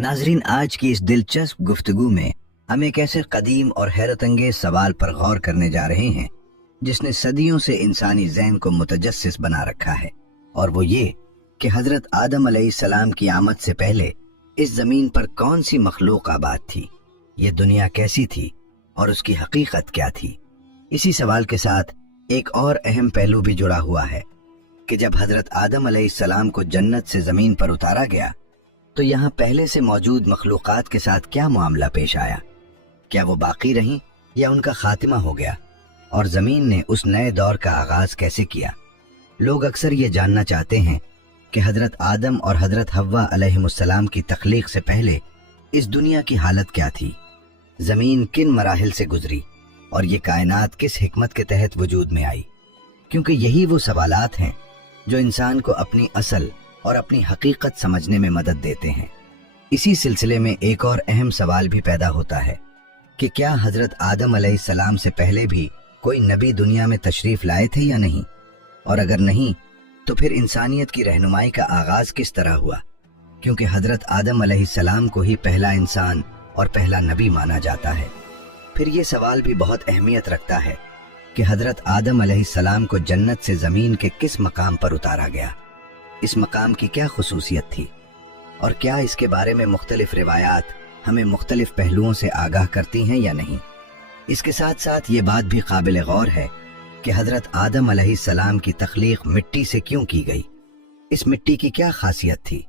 नाजरीन, आज की इस दिलचस्प गुफ्तगू में हम एक ऐसे कदीम और हैरत अंगेज सवाल पर गौर करने जा रहे हैं जिसने सदियों से इंसानी ज़हन को मुतजस्सिस बना रखा है, और वो ये कि हजरत आदम अलैहिस्सलाम की आमद से पहले इस जमीन पर कौन सी मखलूक आबाद थी, ये दुनिया कैसी थी और उसकी हकीकत क्या थी। इसी सवाल के साथ एक और अहम पहलू भी जुड़ा हुआ है कि जब हजरत आदम अलैहिस्सलाम को जन्नत से जमीन पर उतारा गया तो यहाँ पहले से मौजूद मखलूक़ात के साथ क्या मामला पेश आया। क्या वो बाकी रहीं या उनका खात्मा हो गया, और ज़मीन ने उस नए दौर का आगाज़ कैसे किया। लोग अक्सर ये जानना चाहते हैं कि हज़रत आदम और हज़रत हव्वा अलैहिमुस्सलाम की तख्लीक से पहले इस दुनिया की हालत क्या थी, ज़मीन किन मराहिल से गुजरी और ये कायनात किस हिकमत के तहत वजूद में आई, क्योंकि यही वो सवालात हैं जो इंसान को अपनी असल और अपनी हकीकत समझने में मदद देते हैं। इसी सिलसिले में एक और अहम सवाल भी पैदा होता है कि क्या हजरत आदम अलैहिस्सलाम से पहले भी कोई नबी दुनिया में तशरीफ लाए थे या नहीं, और अगर नहीं तो फिर इंसानियत की रहनुमाई का आगाज किस तरह हुआ, क्योंकि हजरत आदम अलैहिस्सलाम को ही पहला इंसान और पहला नबी माना जाता है। फिर ये सवाल भी बहुत अहमियत रखता है कि हजरत आदम अलैहिस्सलाम को जन्नत से जमीन के किस मकाम पर उतारा गया, इस मकाम की क्या खुसूसियत थी, और क्या इसके बारे में मुख्तलिफ रिवायात हमें मुख्तलिफ पहलुओं से आगाह करती हैं या नहीं। इसके साथ साथ ये बात भी काबिल गौर है कि हजरत आदम अलैहिस्सलाम की तख्लीक मिट्टी से क्यों की गई, इस मिट्टी की क्या खासियत थी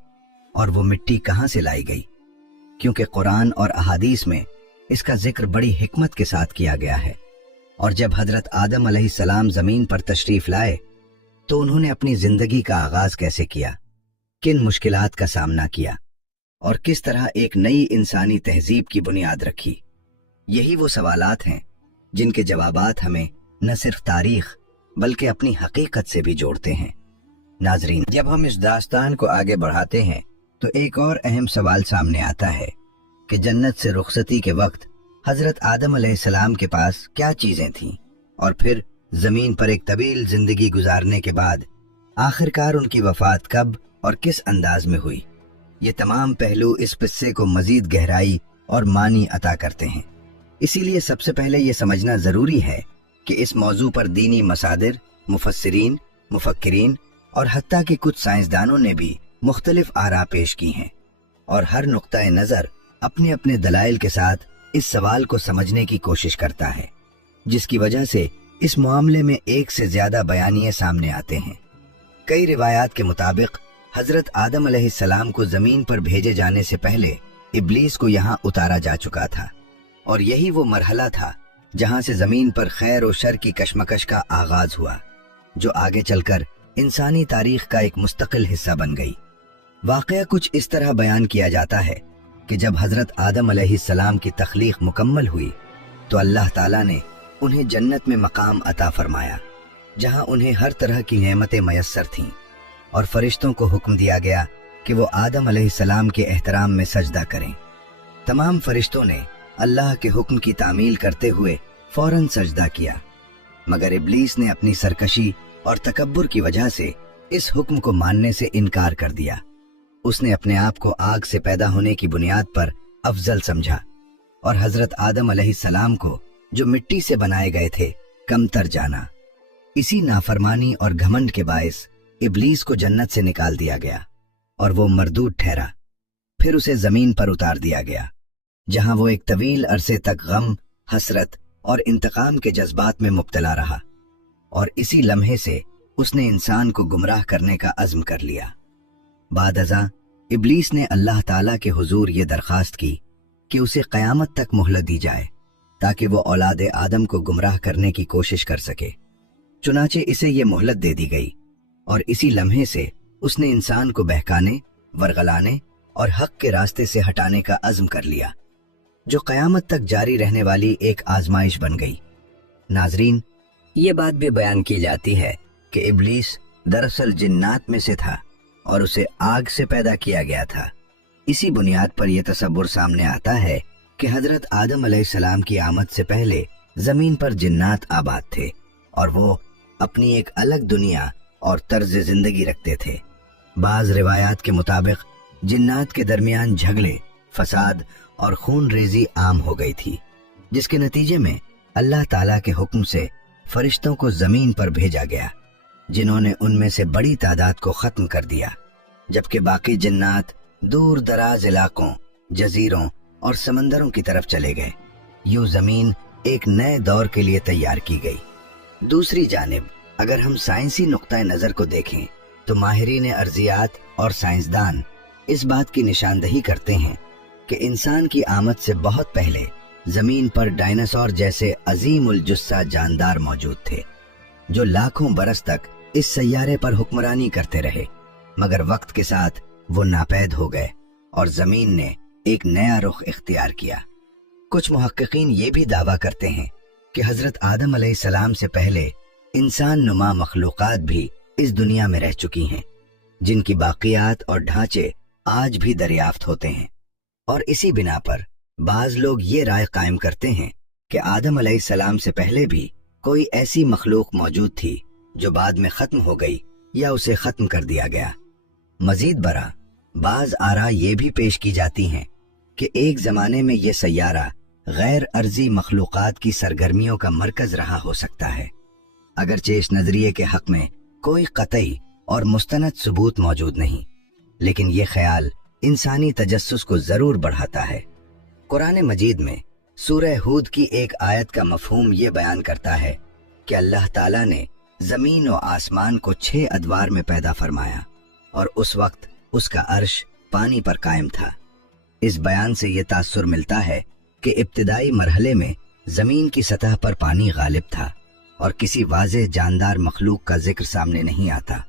और वो मिट्टी कहाँ से लाई गई, क्योंकि कुरान और अहादीस में इसका जिक्र बड़ी हिकमत के साथ किया गया है। और जब हजरत आदम अलैहिस्सलाम जमीन पर तशरीफ लाए तो उन्होंने अपनी जिंदगी का आगाज कैसे किया, किन मुश्किलात का सामना किया और किस तरह एक नई इंसानी तहजीब की बुनियाद रखी। यही वो सवालात हैं जिनके जवाबात हमें न सिर्फ तारीख बल्कि अपनी हकीकत से भी जोड़ते हैं। नाजरीन, जब हम इस दास्तान को आगे बढ़ाते हैं तो एक और अहम सवाल सामने आता है कि जन्नत से रुखसती के वक्त हजरत आदम अलैहिस्सलाम के पास क्या चीजें थीं, और फिर जमीन पर एक तवील जिंदगी गुजारने के बाद आखिरकार उनकी वफात कब और किस अंदाज में हुई। ये तमाम पहलू इस किस्से को मजीद गहराई और मानी अता करते हैं। इसीलिए सबसे पहले ये समझना जरूरी है कि इस मौजू पर दीनी मसादिर, मुफस्सिरीन, मुफक्किरीन और हत्ता कि कुछ साइंसदानों ने भी मुख्तलिफ आरा पेश की हैं, और हर नुक्ता नज़र अपने अपने दलाइल के साथ इस सवाल को समझने की कोशिश करता है, जिसकी वजह से इस मामले में एक से ज्यादा बयानिए सामने आते हैं। कई रिवायात के मुताबिक हजरत आदम अलैहिस्सलाम को जमीन पर भेजे जाने से पहले इब्लीस को यहाँ उतारा जा चुका था, और यही वो मरहला था जहाँ से जमीन पर खैर और शर की कशमकश का आगाज हुआ, जो आगे चलकर इंसानी तारीख का एक मुस्तकिल हिस्सा बन गई। वाकया कुछ इस तरह बयान किया जाता है कि जब हजरत आदम अलैहिस्सलाम की तख्लीक मुकम्मल हुई तो अल्लाह ताला ने उन्हें जन्नत में मकाम अता फरमाया, जहां उन्हें हर तरह की नेमतें मयस्सर थीं, और फरिश्तों को हुक्म दिया गया कि वो आदम अलैहिस्सलाम के एहतराम में सजदा करें। तमाम फरिश्तों ने अल्लाह के हुक्म की तामील करते हुए फौरन सजदा किया, मगर इब्लीस ने अपनी सरकशी और तकब्बुर की वजह से इस हुक्म को मानने से इनकार कर दिया। उसने अपने आप को आग से पैदा होने की बुनियाद पर अफजल समझा और हजरत आदम अलैहिस्सलाम को जो मिट्टी से बनाए गए थे कमतर जाना। इसी नाफरमानी और घमंड के बायस इब्लीस को जन्नत से निकाल दिया गया और वो मरदूद ठहरा। फिर उसे जमीन पर उतार दिया गया, जहां वो एक तवील अरसे तक गम, हसरत और इंतकाम के जज्बात में मुब्तला रहा, और इसी लम्हे से उसने इंसान को गुमराह करने का अज़्म कर लिया। बाद अज़ां इब्लीस ने अल्लाह ताला के हुजूर ये दरख्वास्त की कि उसे क़यामत तक मोहलत दी जाए ताकि वो औलाद आदम को गुमराह करने की कोशिश कर सके। चुनाचे इसे ये मोहलत दे दी गई, और इसी लम्हे से उसने इंसान को बहकाने, वरगलाने और हक के रास्ते से हटाने का अज़्म कर लिया, जो क़यामत तक जारी रहने वाली एक आजमाइश बन गई। नाजरीन, ये बात भी बयान की जाती है कि इब्लीस दरअसल जिन्नात में से था और उसे आग से पैदा किया गया था। इसी बुनियाद पर यह तसव्वुर सामने आता है कि हजरत आदम अलैहिस्सलाम की आमद से पहले जमीन पर जिन्नात आबाद थे, और वो अपनी एक अलग दुनिया और तर्ज जिंदगी रखते थे। बाज रिवायात के मुताबिक जिन्नात के दरमियान झगड़े फसाद और खून रेजी आम हो गई थी, जिसके नतीजे में अल्लाह ताला के हुक्म से फरिश्तों को जमीन पर भेजा गया, जिन्होंने उनमें से बड़ी तादाद को खत्म कर दिया, जबकि बाकी जिन्नात दूर दराज इलाकों, जजीरों और समंदरों की तरफ चले गए। यूं जमीन एक नए दौर के लिए तैयार की गई। दूसरी जानिब अगर हम साइंसी नुक्ता नजर को देखें तो माहिरीन अर्जियात और साइंसदान इस बात की निशानदही करते हैं कि इंसान की आमद से बहुत पहले जमीन पर डायनासोर जैसे अजीम उल जुस्सा जानदार मौजूद थे, जो लाखों बरस तक इस सैयारे पर हुक्मरानी करते रहे, मगर वक्त के साथ वो नापैद हो गए और जमीन ने एक नया रुख इख्तियार किया। कुछ मुहक्किकीन ये भी दावा करते हैं कि हजरत आदम अलैहिस्सलाम से पहले इंसान नुमा मखलूकात भी इस दुनिया में रह चुकी हैं, जिनकी बाकियात और ढांचे आज भी दरियाफ्त होते हैं। और इसी बिना पर बाज लोग ये राय कायम करते हैं कि आदम अलैहिस्सलाम से पहले भी कोई ऐसी मखलूक मौजूद थी जो बाद में खत्म हो गई या उसे खत्म कर दिया गया। मजीद बरा बाज आरा ये भी पेश की जाती हैं कि एक जमाने में ये सैयारा गैर अर्जी मखलूकात की सरगर्मियों का मरकज रहा हो सकता है, अगरचे इस नजरिए के हक में कोई कतई और मुस्तनद सबूत मौजूद नहीं, लेकिन ये ख्याल इंसानी तजस्सुस को जरूर बढ़ाता है। कुरान मजीद में सूरह हूद की एक आयत का मफहूम ये बयान करता है कि अल्लाह ताला ने जमीन और आसमान को 6 अदवार में पैदा फरमाया और उस वक्त उसका अर्श पानी पर कायम था। इस बयान से ये तासुर मिलता है कि इब्तिदाई मरहले में जमीन की सतह पर पानी गालिब था और किसी वाज़ेह जानदार मखलूक का जिक्र सामने नहीं आता।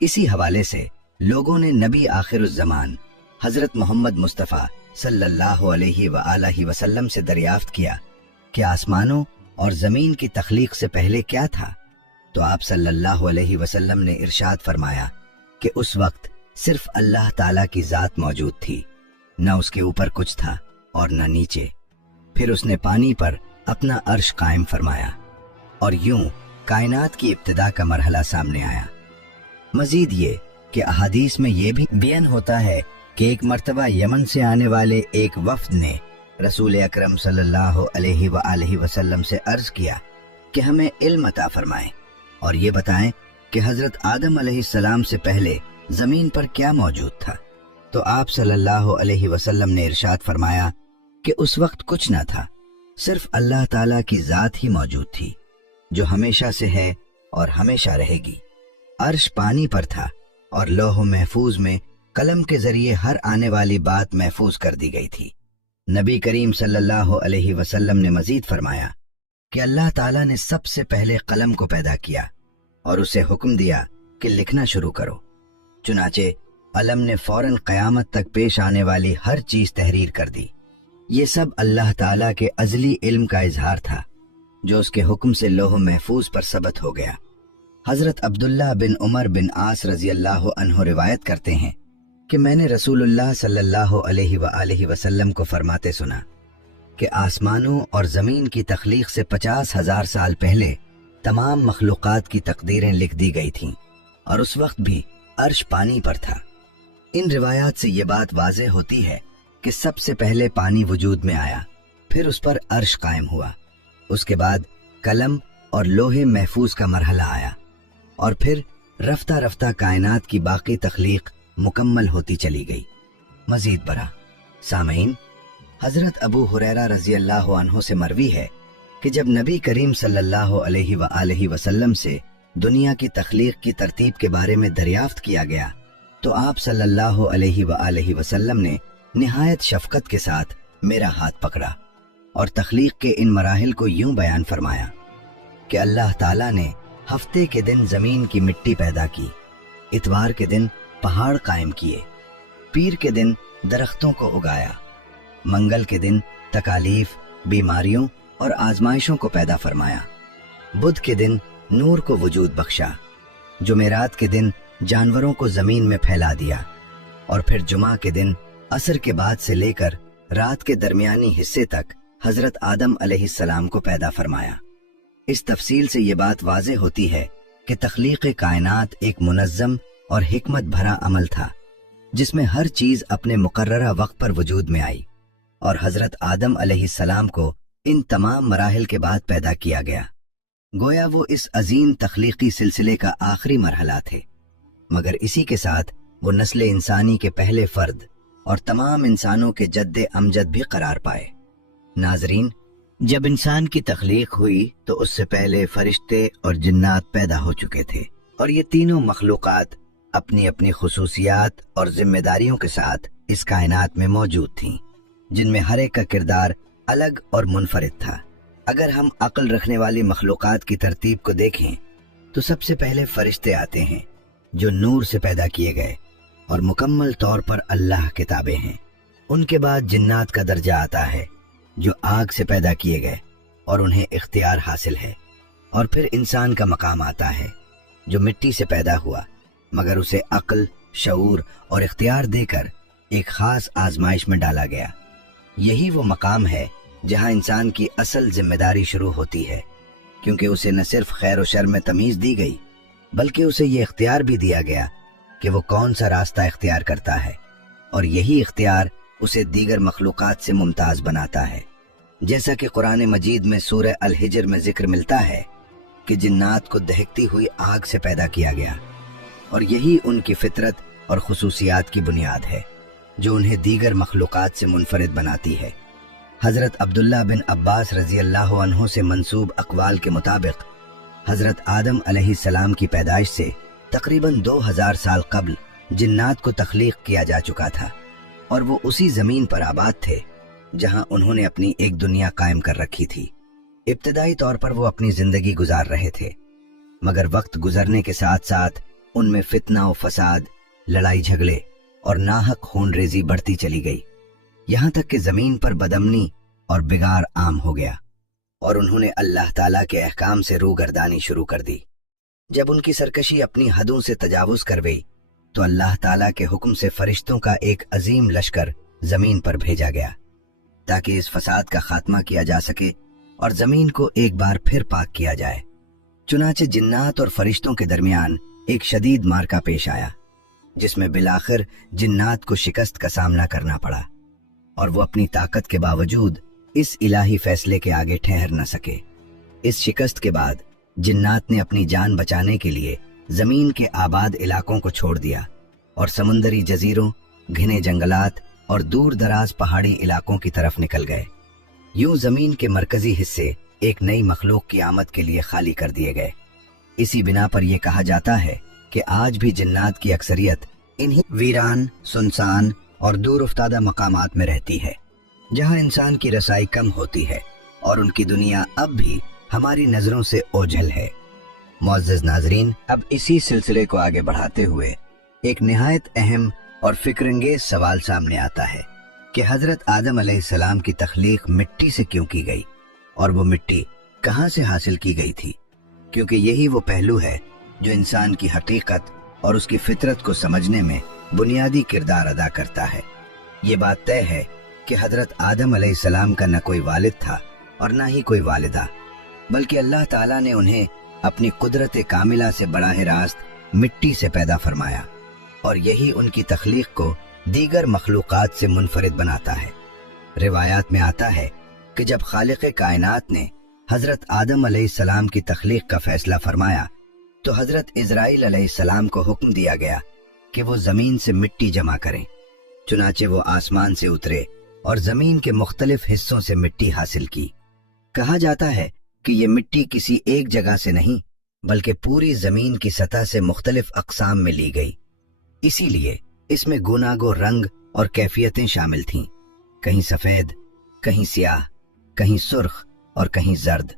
इसी हवाले से लोगों ने नबी आखिरुज़्ज़मान हजरत मोहम्मद मुस्तफ़ा सल्लल्लाहु अलैहि वसल्लम से दरियाफ्त किया कि आसमानों और जमीन की तख्लीक से पहले क्या था, तो आप सल्लल्लाहु अलैहि वसल्लम ने इरशाद फरमाया कि उस वक्त सिर्फ अल्लाह ताला की जात मौजूद थी, न उसके ऊपर कुछ था और न नीचे। फिर उसने पानी पर अपना अर्श कायम फरमाया और यूं कायनात की इब्तिदा का मरहला सामने आया। मजीद ये कि अहादीस में ये भी बयान होता है कि एक मर्तबा यमन से आने वाले एक वफ्द ने रसूल अकरम सल्लल्लाहु अलैहि वसल्लम से अर्ज किया कि हमें इल्म अता फरमाएं और ये बताएं कि हजरत आदम अलैहिस्सलाम से पहले जमीन पर क्या मौजूद था। तो आप सल्लल्लाहु अलैहि वसल्लम ने इरशाद फरमाया कि उस वक्त कुछ न था, सिर्फ अल्लाह ताला की जात ही मौजूद थी, जो हमेशा से है और हमेशा रहेगी। अर्श पानी पर था और लौह महफूज में कलम के जरिए हर आने वाली बात महफूज कर दी गई थी। नबी करीम सल्लल्लाहु अलैहि वसल्लम ने मजीद फरमाया कि अल्लाह ताला ने सबसे पहले कलम को पैदा किया और उसे हुक्म दिया कि लिखना शुरू करो। चुनाचे कलम ने फौरन क़यामत तक पेश आने वाली हर चीज तहरीर कर दी। ये सब अल्लाह ताला के अज़ली इल्म का इजहार था, जो उसके हुक्म से लौह महफूज पर सबत हो गया। हजरत अब्दुल्लाह बिन उमर बिन आस रजी अल्लाह अन्हु रिवायत करते हैं कि मैंने रसूलुल्लाह सल्लल्लाहु अलैहि वसल्लम को फरमाते सुना कि आसमानों और जमीन की तख्लीक से 50,000 साल पहले तमाम मखलूकात की तकदीरें लिख दी गई थीं और उस वक्त भी अर्श पानी पर था। इन रिवायात से ये बात वाज़ेह होती है कि सबसे पहले पानी वजूद में आया, फिर उस पर अर्श कायम हुआ, उसके बाद कलम और लोहे महफूज का मरहला आया और फिर रफ्ता रफ्ता कायनात की बाकी तख्लीक मुकम्मल होती चली गई। मजीद बरा सामईन, हजरत अबू हुरैरा रजी अल्लाह अन्हु से मरवी है कि जब नबी करीम सल्लल्लाहु अलैहि वसल्लम से दुनिया की तख्लीक की तरतीब के बारे में दरियाफ्त किया गया, तो आप सल्लल्लाहु अलैहि वसल्लम ने निहायत शफकत के साथ मेरा हाथ पकड़ा और तख्लीक के इन मराहिल को यूं बयान फरमाया कि अल्लाह ताला ने हफ्ते के दिन जमीन की मिट्टी पैदा की, इतवार के दिन पहाड़ कायम किए, पीर के दिन दरख्तों को उगाया, मंगल के दिन तकालीफ, बीमारियों और आजमाइशों को पैदा फरमाया, बुध के दिन नूर को वजूद बख्शा, जुमेरात के दिन जानवरों को जमीन में फैला दिया और फिर जुमा के दिन असर के बाद से लेकर रात के दरमियानी हिस्से तक हजरत आदम अलैहिस्सलाम को पैदा फरमाया। इस तफसील से ये बात वाज़ेह होती है कि तख्लीक़ कायनात एक मुनज़्ज़म और हिकमत भरा अमल था, जिसमें हर चीज अपने मुकर्ररा वक्त पर वजूद में आई और हजरत आदम अलैहिस्सलाम को इन तमाम मराहिल के बाद पैदा किया गया। गोया वो इस अजीम तख्लीकी सिलसिले का आखिरी मरहला थे, मगर इसी के साथ वो नस्ल इंसानी के पहले फर्द और तमाम इंसानों के जद्दे अमजद भी करार पाए। नाजरीन, जब इंसान की तख्लीक हुई तो उससे पहले फरिश्ते और जिन्नात पैदा हो चुके थे और ये तीनों मखलूक़ात अपनी अपनी खुसूसियात और जिम्मेदारियों के साथ इस कायनात में मौजूद थीं, जिनमें हर एक का किरदार अलग और मुनफरिद था। अगर हम अक्ल रखने वाली मखलूक़ात की तरतीब को देखें तो सबसे पहले फरिश्ते आते हैं जो नूर से पैदा किए गए और मुकम्मल तौर पर अल्लाह के ताबे हैं। उनके बाद जिन्नात का दर्जा आता है जो आग से पैदा किए गए और उन्हें इख्तियार हासिल है, और फिर इंसान का मकाम आता है जो मिट्टी से पैदा हुआ मगर उसे अक्ल, शऊर और इख्तियार देकर एक खास आजमाइश में डाला गया। यही वो मकाम है जहां इंसान की असल जिम्मेदारी शुरू होती है, क्योंकि उसे न सिर्फ खैर और शर में तमीज दी गई बल्कि उसे ये इख्तियार भी दिया गया कि वो कौन सा रास्ता इख्तियार करता है, और यही इख्तियार उसे दीगर मखलूक़ात से मुमताज बनाता है। जैसा कि कुरान मजीद में सूरह अल हिज्र में जिक्र मिलता है कि जिन्नात को दहकती हुई आग से पैदा किया गया, और यही उनकी फितरत और खुसूसियात की बुनियाद है जो उन्हें दीगर मखलूक़ात से मुनफरिद बनाती है। हज़रत अब्दुल्ला बिन अब्बास रज़ी अल्लाह अन्हु से मंसूब अक़वाल के मुताबिक हज़रत आदम अलैहिस्सलाम की पैदाइश से तकरीबन 2000 साल कबल जिन्नात को तख्लीक किया जा चुका था, और वो उसी ज़मीन पर आबाद थे जहां उन्होंने अपनी एक दुनिया कायम कर रखी थी। इब्तदाई तौर पर वो अपनी ज़िंदगी गुजार रहे थे, मगर वक्त गुजरने के साथ साथ उनमें फितना और फसाद, लड़ाई झगड़े और नाहक खून रेजी बढ़ती चली गई, यहाँ तक कि ज़मीन पर बदअमनी और बिगाड़ आम हो गया और उन्होंने अल्लाह ताला के अहकाम से रूगर्दानी शुरू कर दी। जब उनकी सरकशी अपनी हदों से तजावुज कर गई तो अल्लाह ताला के हुक्म से फरिश्तों का एक अजीम लश्कर जमीन पर भेजा गया ताकि इस फसाद का खात्मा किया जा सके और जमीन को एक बार फिर पाक किया जाए। चुनाचे जिन्नात और फरिश्तों के दरमियान एक शदीद मार्का पेश आया, जिसमें बिलाखिर जिन्नात को शिकस्त का सामना करना पड़ा और वो अपनी ताकत के बावजूद इस इलाही फैसले के आगे ठहर न सके। इस शिकस्त के बाद जिन्नात ने अपनी जान बचाने के लिए जमीन के आबाद इलाकों को छोड़ दिया और समुंदरी जजीरों, घने जंगलात और दूर दराज पहाड़ी इलाकों की तरफ निकल गए। यूं जमीन के मरकजी हिस्से एक नई मखलूक की आमद के लिए खाली कर दिए गए। इसी बिना पर यह कहा जाता है कि आज भी जिन्नात की अक्सरियत इन्हीं वीरान, सुनसान और दूर उफ्तादा मकामात में रहती है जहां इंसान की रसाई कम होती है और उनकी दुनिया अब भी हमारी नजरों से ओझल है। मुअज़्ज़िज़ नाज़रीन, अब इसी सिलसिले को आगे बढ़ाते हुए एक निहायत अहम और फिक्रंगेज सवाल सामने आता है कि हजरत आदम अलैहिस्सलाम की तख्लीक मिट्टी से क्यों की गई और वो मिट्टी कहां से हासिल की गई थी, क्योंकि यही वो पहलू है जो इंसान की हकीकत और उसकी फितरत को समझने में बुनियादी किरदार अदा करता है। ये बात तय है कि हजरत आदम अलैहिस्सलाम का न कोई वालिद था और न ही कोई वालिदा, बल्कि अल्लाह ताला ने उन्हें अपनी कुदरत कामिला से बराह रास्त मिट्टी से पैदा फरमाया और यही उनकी तख्लीक को दीगर मखलूक़ात से मुनफरिद बनाता है। रिवायात में आता है कि जब खालिक़ कायनात ने हजरत आदम अलैहिस्सलाम की तख्लीक का फैसला फरमाया तो हजरत इज़राइल अलैहिस्सलाम को हुक्म दिया गया कि वो जमीन से मिट्टी जमा करें। चुनाचे वो आसमान से उतरे और जमीन के मुख्तलिफ हिस्सों से मिट्टी हासिल की। कहा जाता है कि ये मिट्टी किसी एक जगह से नहीं बल्कि पूरी जमीन की सतह से मुख्तलिफ अक़साम में ली गई। इसीलिए इसमें गुनागो रंग और कैफियतें शामिल थीं, कहीं सफेद, कहीं स्याह, कहीं सुर्ख और कहीं जर्द,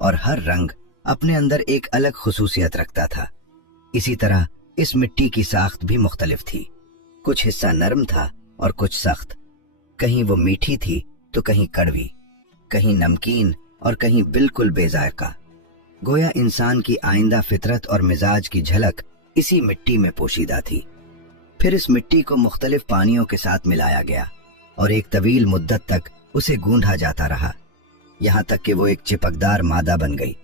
और हर रंग अपने अंदर एक अलग खुसूसियत रखता था। इसी तरह इस मिट्टी की साख्त भी मुख्तलिफ थी, कुछ हिस्सा नरम था और कुछ सख्त, कहीं वो मीठी थी तो कहीं कड़वी, कहीं नमकीन और कहीं बिल्कुल बेजायका। गोया इंसान की आइंदा फितरत और मिजाज की झलक इसी मिट्टी में पोशीदा थी। फिर इस मिट्टी को मुख्तलिफ पानियों के साथ मिलाया गया और एक तवील मुद्दत तक उसे गूंधा जाता रहा, यहाँ तक कि वो एक चिपकदार मादा बन गई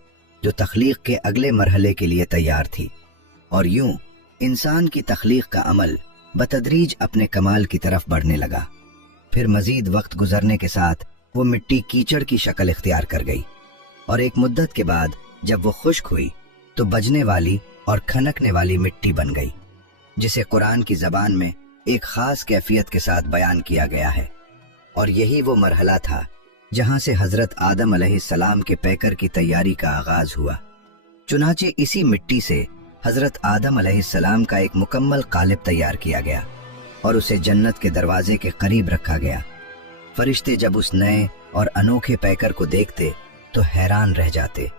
जो तख्लीक के अगले मरहले के लिए तैयार थी। और यूं इंसान की तख्लीक का अमल बतदरीज अपने कमाल की तरफ बढ़ने लगा। फिर मजीद वक्त गुजरने के साथ वो मिट्टी कीचड़ की शक्ल इख्तियार कर गई और एक मुद्दत के बाद जब वो खुश्क हुई तो बजने वाली और खनकने वाली मिट्टी बन गई, जिसे कुरान की जबान में एक खास कैफियत के साथ बयान किया गया है। और यही वो मरहला था जहां से हजरत आदम अलैहिस्सलाम के पैकर की तैयारी का आगाज हुआ। चुनाचे इसी मिट्टी से हजरत आदम अलैहिस्सलाम का एक मुकम्मल कालिब तैयार किया गया और उसे जन्नत के दरवाजे के करीब रखा गया। फरिश्ते जब उस नए और अनोखे पैकर को देखते तो हैरान रह जाते,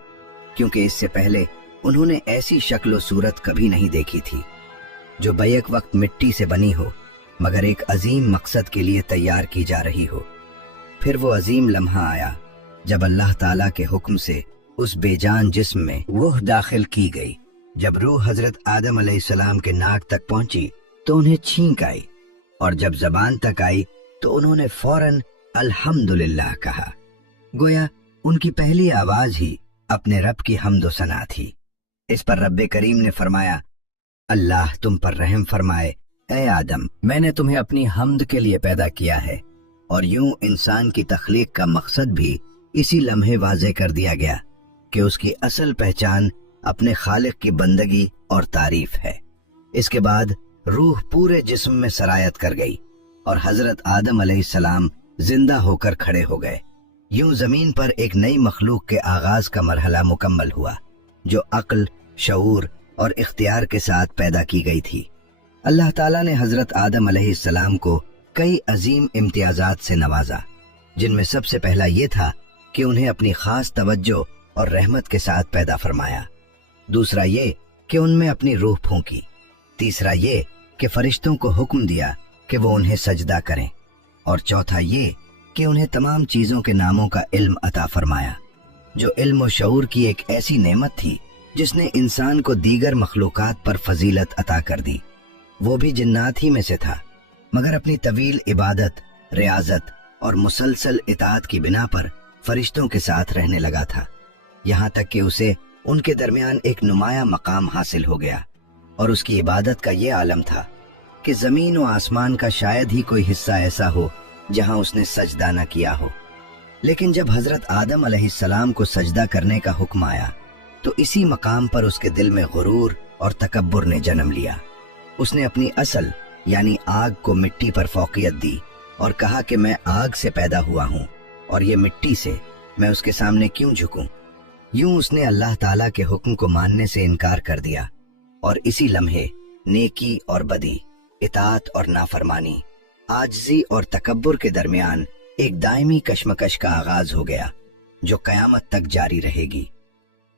क्योंकि इससे पहले उन्होंने ऐसी शक्ल व सूरत कभी नहीं देखी थी, जो बैक वक्त मिट्टी से बनी हो मगर एक अजीम मकसद के लिए तैयार की जा रही हो। फिर वो अजीम लम्हा आया जब अल्लाह ताला के हुक्म से उस बेजान जिस्म में रूह दाखिल की गई। जब रूह हजरत आदम अलैहिस्सलाम के नाक तक पहुंची तो उन्हें छींक आई, और जब जबान तक आई तो उन्होंने फौरन अल्हम्दुलिल्लाह कहा, गोया उनकी पहली आवाज ही अपने रब की हम्द व सना थी। इस पर रब्बे करीम ने फरमाया, अल्लाह तुम पर रहम फरमाए, ऐ आदम, मैंने तुम्हें अपनी हम्द के लिए पैदा किया है। और यूं इंसान की तख्लीक का मकसद भी इसी लम्हे वाज़े कर दिया गया कि उसकी असल पहचान अपने खालिक की बंदगी और तारीफ है। इसके बाद रूह पूरे जिस्म में सरायत कर गई और हजरत आदम अलैहिस्सलाम जिंदा होकर खड़े हो गए। यूं जमीन पर एक नई मखलूक के आगाज का मरहला मुकम्मल हुआ, जो अक्ल, शऊर और इख्तियार के साथ पैदा की गई थी। अल्लाह ताला ने हजरत आदम अलैहिस्सलाम को कई अजीम इम्तियाजात से नवाजा, जिनमें सबसे पहला ये था कि उन्हें अपनी खास तवज्जो और रहमत के साथ पैदा फरमाया। दूसरा ये कि उनमें अपनी रूह फूंकी। तीसरा ये कि फरिश्तों को हुक्म दिया कि वो उन्हें सजदा करें। और चौथा ये कि उन्हें तमाम चीजों के नामों का इल्म अता फरमाया, जो इल्म व शऊर की एक ऐसी नेमत थी जिसने इंसान को दीगर मखलूकात पर फजीलत अता कर दी। वो भी जिन्नात ही में से था, मगर अपनी तवील इबादत, रियाजत और मुसलसल इताअत की बिना पर फरिश्तों के साथ रहने लगा था, यहाँ तक कि उसे उनके दरमियान एक नुमाया मकाम हासिल हो गया। और उसकी इबादत का ये आलम था कि जमीन व आसमान का शायद ही कोई हिस्सा ऐसा हो जहां उसने सजदा न किया हो। लेकिन जब हजरत आदम अलैहिस्सलाम को सजदा करने का हुक्म आया तो इसी मकाम पर उसके दिल में गुरूर और तकब्बुर ने जन्म लिया। उसने अपनी असल यानी आग को मिट्टी पर फौकियत दी और कहा कि मैं आग से पैदा हुआ हूँ और ये मिट्टी से, मैं उसके सामने क्यों झुकूं। यूं उसने अल्लाह ताला के हुक्म को मानने से इनकार कर दिया और इसी लम्हे नेकी और बदी, इताअत और नाफरमानी, आजिज़ी और तकब्बुर के दरमियान एक दायमी कशमकश का आगाज हो गया, जो कयामत तक जारी रहेगी।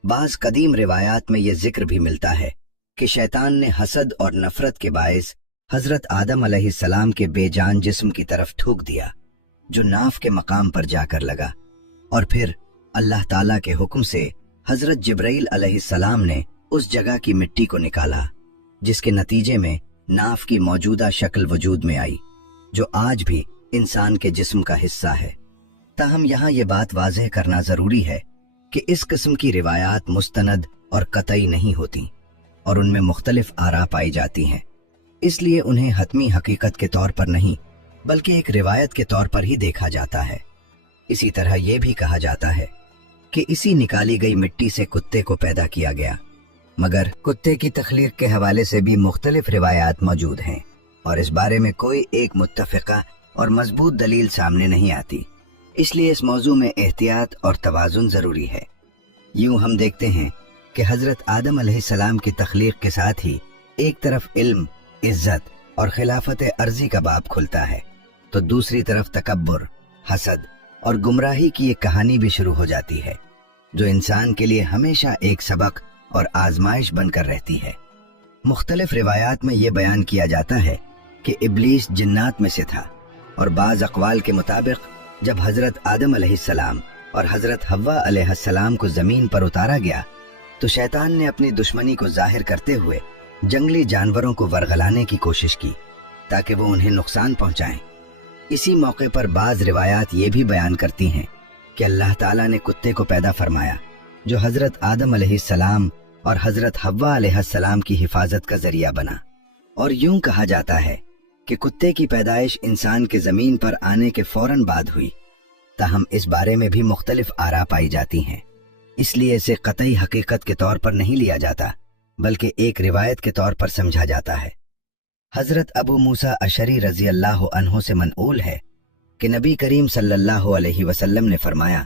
बाज कदीम रिवायात में यह जिक्र भी मिलता है कि शैतान ने हसद और नफरत के बायस हजरत आदम अलैहिस्सलाम के बेजान जिस्म की तरफ थूक दिया, जो नाफ के मकाम पर जाकर लगा। और फिर अल्लाह ताला के हुक्म से हजरत जिब्राइल अलैहिस्सलाम ने उस जगह की मिट्टी को निकाला, जिसके नतीजे में नाफ की मौजूदा शक्ल वजूद में आई, जो आज भी इंसान के जिस्म का हिस्सा है। ताहम यहाँ ये बात वाज़ेह करना जरूरी है कि इस किस्म की रिवायात मुस्तनद और कतई नहीं होती और उनमें मुख्तलिफ आरा पाई जाती हैं, इसलिए उन्हें हतमी हकीकत के तौर पर नहीं बल्कि एक रिवायत के तौर पर ही देखा जाता है। इसी तरह यह भी कहा जाता है कि इसी निकाली गई मिट्टी से कुत्ते को पैदा किया गया, मगर कुत्ते की तख्लीक के हवाले से भी मुख्तलिफ रिवायात मौजूद हैं और इस बारे में कोई एक मुत्तफ़िक़ा और मजबूत दलील सामने नहीं आती। इसलिए इस मौजू में एहतियात और तवाज़ुन ज़रूरी है। यूं हम देखते हैं कि हज़रत आदम अलैहिस्सलाम की तख्लीक के साथ ही एक तरफ इल्म, इज्जत और खिलाफत अर्जी का बाब खुलता है, तो दूसरी तरफ तकब्बुर, हसद और गुमराही की एक कहानी भी शुरू हो जाती है, जो इंसान के लिए हमेशा एक सबक और आजमाइश बनकर रहती है। मुख्तलिफ रिवायात में यह बयान किया जाता है कि इब्लीस जिन्नात में से था और बाज़ अक़वाल के मुताबिक जब हजरत आदम अलैहिस्सलाम और हजरत हव्वा अलैहिस्सलाम को जमीन पर उतारा गया तो शैतान ने अपनी दुश्मनी को जाहिर करते हुए जंगली जानवरों को वरगलाने की कोशिश की ताकि वो उन्हें नुकसान पहुंचाएं। इसी मौके पर बाज़ रिवायात ये भी बयान करती हैं कि अल्लाह ताला ने कुत्ते को पैदा फरमाया, जो हजरत आदम अलैहिस्सलाम और हजरत हव्वा अलैहिस्सलाम की हिफाजत का जरिया बना। और यूं कहा जाता है کہ कुत्ते की पैदाइश इंसान के ज़मीन पर आने के फौरन बाद हुई, ताहम इस बारे में भी मुख्तलिफ आरा पाई जाती हैं। इसलिए इसे कतई हकीकत के तौर पर नहीं लिया जाता, बल्कि एक रिवायत के तौर पर समझा जाता है। हज़रत अबू मूसा अशरी रज़ी अल्लाह अन्हु से मनऊल है कि नबी करीम सल्लल्लाहु अलैहि वसल्लम ने फरमाया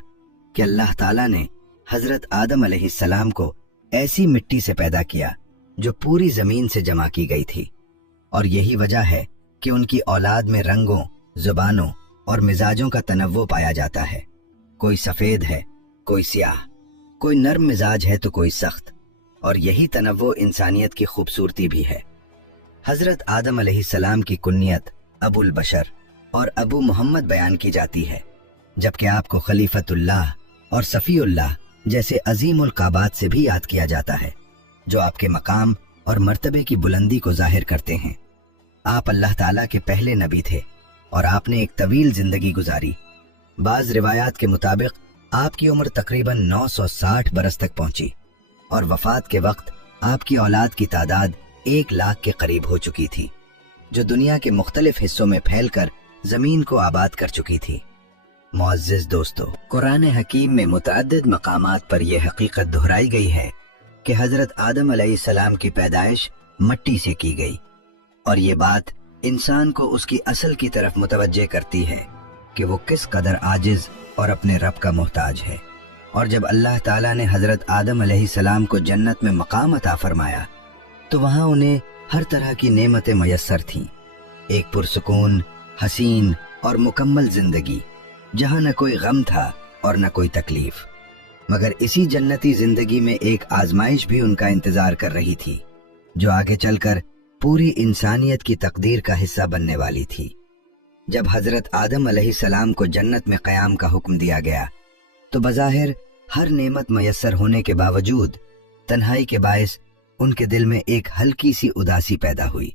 कि अल्लाह ताला ने हज़रत आदम अलैहिस्सलाम को ऐसी मिट्टी से पैदा किया जो पूरी ज़मीन से जमा की गई थी, और यही वजह है कि उनकी औलाद में रंगों, ज़ुबानों और मिजाजों का तनव्वुर पाया जाता है। कोई सफ़ेद है, कोई स्याह, कोई नर्म मिजाज है तो कोई सख्त, और यही तनव्वुर इंसानियत की खूबसूरती भी है। हज़रत आदम अलैहिस्सलाम की कुन्नियत अबुल बशर और अबू मोहम्मद बयान की जाती है, जबकि आपको खलीफतुल्लाह और सफ़ीउल्लाह जैसे अजीमुल काबात से भी याद किया जाता है, जो आपके मकाम और मर्तबे की बुलंदी को जाहिर करते हैं। आप अल्लाह ताला के पहले नबी थे और आपने एक तवील जिंदगी गुजारी। बाज़ रिवायात के मुताबिक आपकी उम्र तकरीबन 960 बरस तक पहुंची और वफात के वक्त आपकी औलाद की तादाद 1 लाख के करीब हो चुकी थी, जो दुनिया के मुख्तलिफ हिस्सों में फैलकर जमीन को आबाद कर चुकी थी। मुअज़्ज़िज़ दोस्तों, कुरान हकीम में मुतअद्दिद मकामात पर यह हकीकत दोहराई गई है कि हज़रत आदम अलैहिस्सलाम की पैदाइश मट्टी से की गई, और ये बात इंसान को उसकी असल की तरफ मुतवज्जे करती है कि वो किस कदर आजिज और अपने रब का मोहताज है। और जब अल्लाह ताला ने हज़रत आदम अलैहिस्सलाम को जन्नत में मकाम अता फरमाया तो वहाँ उन्हें हर तरह की नेमतें मयस्सर थीं। एक पुरसुकून, हसीन और मुकम्मल जिंदगी, जहाँ न कोई गम था और न कोई तकलीफ। मगर इसी जन्नती जिंदगी में एक आजमाइश भी उनका इंतजार कर रही थी, जो आगे चलकर पूरी इंसानियत की तकदीर का हिस्सा बनने वाली थी। जब हज़रत आदम अलैहिस्सलाम को जन्नत में क़याम का हुक्म दिया गया तो बज़ाहिर हर नेमत मयस्सर होने के बावजूद तन्हाई के बायस उनके दिल में एक हल्की सी उदासी पैदा हुई,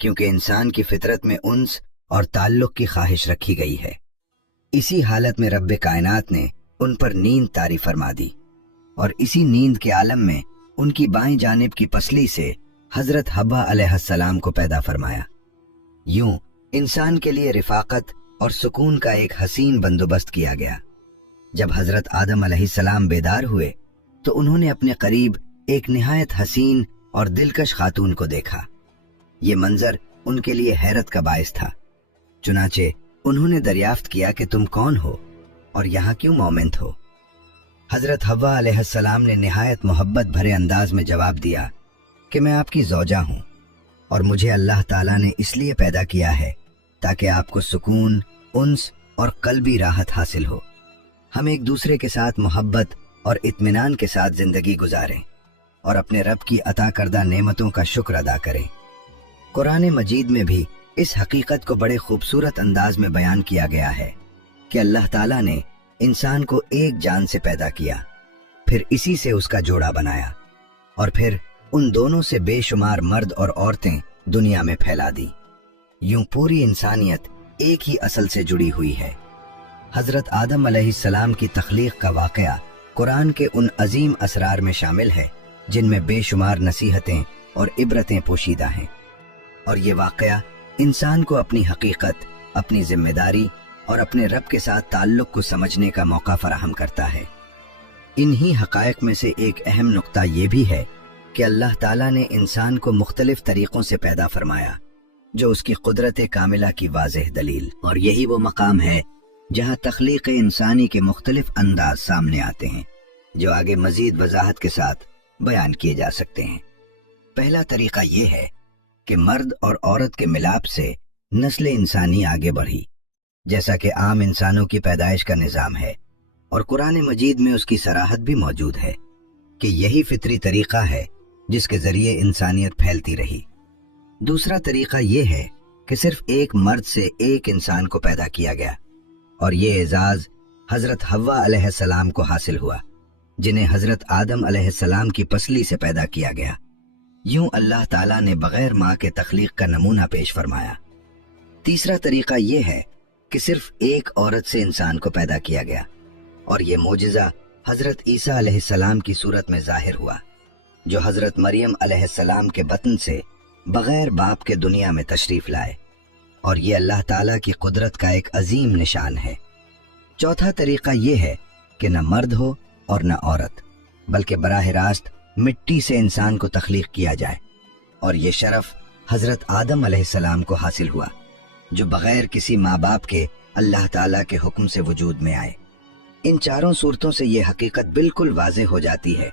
क्योंकि इंसान की फितरत में उन्स और ताल्लुक़ की ख्वाहिश रखी गई है। इसी हालत में रब्बे कायनात ने उन पर नींद तारी फरमा दी, और इसी नींद के आलम में उनकी बाएं जानिब की पसली से हज़रत हव्वा अलैहिस्सलाम को पैदा फरमाया। यूं इंसान के लिए रिफाकत और सुकून का एक हसीन बंदोबस्त किया गया। जब हज़रत आदम अलैहिस्सलाम बेदार हुए तो उन्होंने अपने करीब एक निहायत हसीन और दिलकश खातून को देखा। ये मंजर उनके लिए हैरत का बायस था। चुनाचे उन्होंने दरियाफ्त किया कि तुम कौन हो और यहाँ क्यों मोमिंत हो। हज़रत हव्वा अलैहिस्सलाम ने निहायत मोहब्बत भरे अंदाज में जवाब दिया कि मैं आपकी ज़ौजा हूँ और मुझे अल्लाह ताला ने इसलिए पैदा किया है ताकि आपको सुकून, उन्स और कल्बी राहत हासिल हो। हम एक दूसरे के साथ मोहब्बत और इत्मीनान के साथ जिंदगी गुजारें और अपने रब की अता करदा नेमतों का शुक्र अदा करें। कुरान मजीद में भी इस हकीकत को बड़े खूबसूरत अंदाज में बयान किया गया है कि अल्लाह ताला ने इंसान को एक जान से पैदा किया, फिर इसी से उसका जोड़ा बनाया, और फिर उन दोनों से बेशुमार मर्द और औरतें दुनिया में फैला दी। यूं पूरी इंसानियत एक ही असल से जुड़ी हुई है। हज़रत आदम अलैहिस्सलाम की तख्लीक का वाक़या कुरान के उन अजीम असरार में शामिल है जिनमें बेशुमार नसीहतें और इबरतें पोशीदा हैं, और ये वाक़या इंसान को अपनी हकीकत, अपनी जिम्मेदारी और अपने रब के साथ ताल्लुक़ को समझने का मौका फराहम करता है। इन्हीं हक़ाइक़ में से एक अहम नुक्ता ये भी है कि अल्लाह ताला ने इंसान को मुख्तलिफ तरीक़ों से पैदा फरमाया, जो उसकी कुदरत कामिला की वाज़ेह दलील, और यही वो मकाम है जहाँ तख्लीक़ इंसानी के मुख्तलिफ अंदाज सामने आते हैं, जो आगे मज़ीद वजाहत के साथ बयान किए जा सकते हैं। पहला तरीक़ा ये है कि मर्द और औरत के मिलाप से नस्ल इंसानी आगे बढ़ी, जैसा कि आम इंसानों की पैदाइश का निज़ाम है, और कुरान मजीद में उसकी सराहत भी मौजूद है कि यही फितरी तरीक़ा है जिसके ज़रिए इंसानियत फैलती रही। दूसरा तरीक़ा ये है कि सिर्फ एक मर्द से एक इंसान को पैदा किया गया, और ये एजाज़ हज़रत हव्वा अलैहिस्सलाम को हासिल हुआ, जिन्हें हज़रत आदम अलैहिस्सलाम की पसली से पैदा किया गया। यूं अल्लाह ताला ने बग़ैर माँ के तख्लीक़ का नमूना पेश फरमाया। तीसरा तरीक़ा ये है कि सिर्फ एक औरत से इंसान को पैदा किया गया, और ये मोजिज़ा हज़रत ईसा अलैहिस्सलाम की सूरत में ज़ाहिर हुआ, जो हज़रत मरियम अलैहिस्सलाम के बतन से बग़ैर बाप के दुनिया में तशरीफ़ लाए, और ये अल्लाह ताला की कुदरत का एक अजीम निशान है। चौथा तरीका ये है कि न मर्द हो और न औरत, बल्कि बराह रास्त मिट्टी से इंसान को तख्लीक किया जाए, और ये शरफ हजरत आदम अलैहिस्सलाम को हासिल हुआ, जो बगैर किसी माँ बाप के अल्लाह ताला के हुक्म से वजूद में आए। इन चारों सूरतों से ये हकीकत बिल्कुल वाज़ेह हो जाती है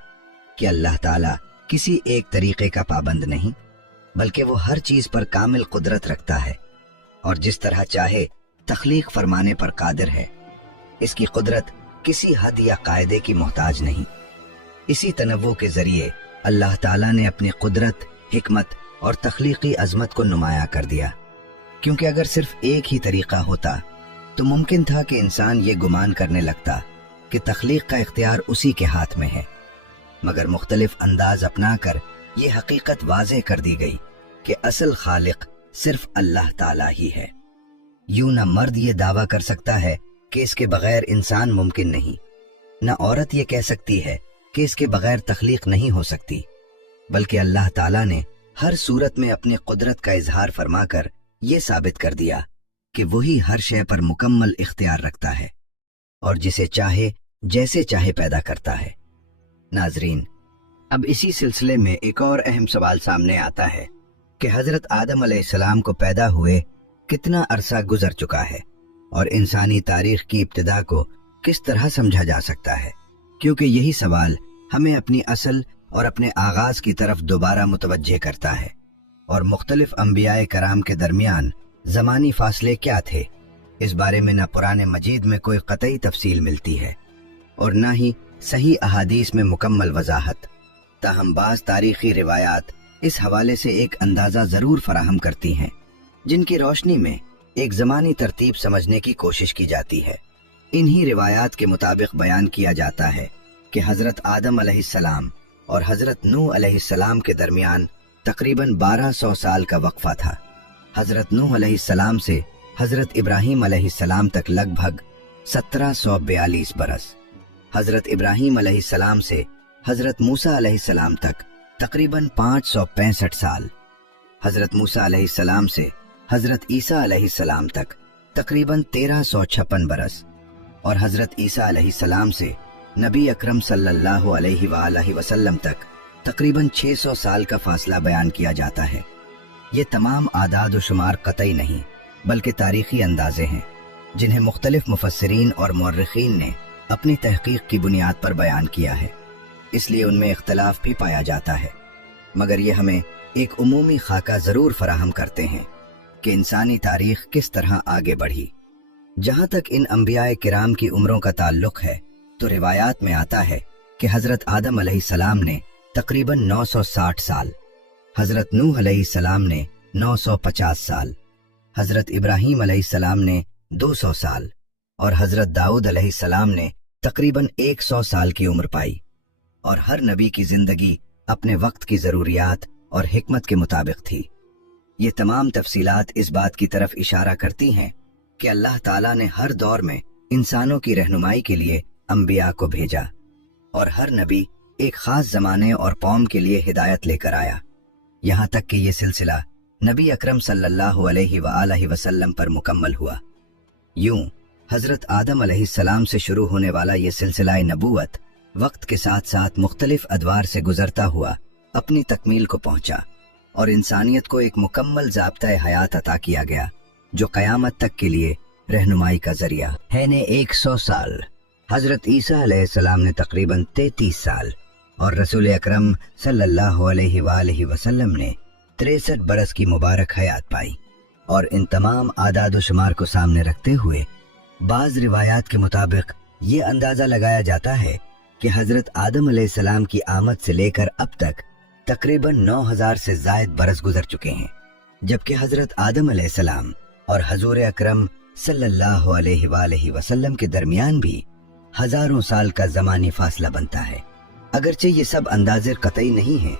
कि अल्लाह ताला किसी एक तरीके का पाबंद नहीं, बल्कि वो हर चीज पर कामिल कुदरत रखता है और जिस तरह चाहे तख्लीक फरमाने पर कादिर है। इसकी कुदरत किसी हद या कायदे की मोहताज नहीं। इसी तनव्वु के जरिए अल्लाह ताला ने अपनी कुदरत, हिकमत और तख्लीकी अजमत को नुमाया कर दिया, क्योंकि अगर सिर्फ एक ही तरीका होता तो मुमकिन था कि इंसान ये गुमान करने लगता कि तख्लीक का इख्तियार उसी के हाथ में है, मगर मुख्तलिफ अंदाज अपनाकर ये हकीकत वाज़ेह कर दी गई कि असल खालिक सिर्फ अल्लाह ताला ही है। यूं न मर्द ये दावा कर सकता है कि इसके बगैर इंसान मुमकिन नहीं, न औरत ये कह सकती है कि इसके बगैर तख्लीक नहीं हो सकती, बल्कि अल्लाह ताला ने हर सूरत में अपनी कुदरत का इजहार फरमाकर ये साबित कर दिया कि वही हर शय पर मुकम्मल इख्तियार रखता है और जिसे चाहे जैसे चाहे पैदा करता है। नाजरीन, अब इसी सिलसिले में एक और अहम सवाल सामने आता है कि हजरत आदम अलैहिस्सलाम को पैदा हुए कितना अरसा गुजर चुका है और इंसानी तारीख की इब्तिदा को किस तरह समझा जा सकता है, क्योंकि यही सवाल हमें अपनी असल और अपने आगाज की तरफ दोबारा मुतवज्जे करता है। और मुख्तलिफ अंबियाए कराम के दरमियान ज़मानी फासले क्या थे, इस बारे में न कुरान मजीद में कोई कतई तफसील मिलती है और न ही सही अहादीस में मुकम्मल वजाहत। ताहम बाज़ तारीखी रिवायात इस हवाले से एक अंदाज़ा ज़रूर फराहम करती हैं, जिनकी रोशनी में एक ज़मानी तरतीब समझने की कोशिश की जाती है। इन्हीं रिवायात के मुताबिक बयान किया जाता है कि हज़रत आदम अलैहिस्सलाम और हज़रत नूह अलैहिस्सलाम के दरमियान तकरीबन 1200 साल का वक्फा था। हज़रत नूह अलैहिस्सलाम से हज़रत इब्राहीम अलैहिस्सलाम तक लगभग 1742 बरस, हज़रत इब्राहीम अलैहिस्सलाम से हज़रत मूसा अलैहिस्सलाम तक तकरीबन 565 साल, हज़रत मूसा अलैहिस्सलाम से हज़रत ईसा अलैहिस्सलाम तक तकरीबन 1356 बरस और हज़रत ईसा अलैहिस्सलाम से नबी अकरम सल्लल्लाहु अलैहि वसल्लम तक तकरीबन 600 साल का फासला बयान किया जाता है। ये तमाम आदाद व शुमार कतई नहीं, बल्कि तारीखी अंदाजे हैं, जिन्हें मुख्तलिफ मुफस्सिरीन और मुअर्रिखीन ने अपनी तहकीक की बुनियाद पर बयान किया है, इसलिए उनमें इख्तलाफ भी पाया जाता है। मगर ये हमें एक उमूमी खाका ज़रूर फराहम करते हैं कि इंसानी तारीख किस तरह आगे बढ़ी। जहाँ तक इन अंबियाए किराम की उम्रों का ताल्लुक है, तो रिवायात में आता है कि हज़रत आदम अलैहिस्सलाम ने तकरीबन 960 साल, हज़रत नूह अलैहिस्सलाम ने 950 साल, हज़रत इब्राहीम अलैहिस्सलाम ने 200 साल और हज़रत दाऊद अलैहिस्सलाम ने तकरीबन 100 साल की उम्र पाई। और हर नबी की जिंदगी अपने वक्त की ज़रूरियात और हिकमत के मुताबिक थी। ये तमाम तफसीलात इस बात की तरफ इशारा करती हैं कि अल्लाह ताला ने हर दौर में इंसानों की रहनुमाई के लिए अंबिया को भेजा और हर नबी एक खास जमाने और कौम के लिए हिदायत लेकर आया, यहाँ तक कि ये सिलसिला नबी अकरम सल्लल्लाहु अलैहि वसल्लम पर मुकम्मल हुआ। यूं हज़रत आदम अलैहिस्सलाम से शुरू होने वाला ये सिलसिला नबूवत वक्त के साथ साथ मुख्तलिफ अदवार से गुजरता हुआ अपनी तकमील को पहुंचा और इंसानियत को एक मुकम्मल ज़ाब्ता हयात अता किया गया, जो क़यामत तक के लिए रहनुमाई का जरिया है। ने 100 साल, हज़रत ईसा अलैहिस्सलाम ने तकरीबन 33 साल और रसूल अकरम सल्लल्लाहु अलैहि वसल्लम ने 63 बरस की मुबारक हयात पाई। और इन तमाम आदाद व शुमार को सामने रखते हुए बाज़ रिवायात के मुताबिक ये अंदाज़ा लगाया जाता है कि हज़रत आदम अलैहिस्सलाम की आमद से लेकर अब तक तकरीबन 9000 से ज़ायद बरस गुजर चुके हैं, जबकि हज़रत आदम अलैहिस्सलाम और हजूर अकरम सल्लल्लाहु अलैहि वसल्लम के दरमियान भी हजारों साल का ज़मानी फासला बनता है। अगरचे ये सब अंदाज़े कतई नहीं हैं,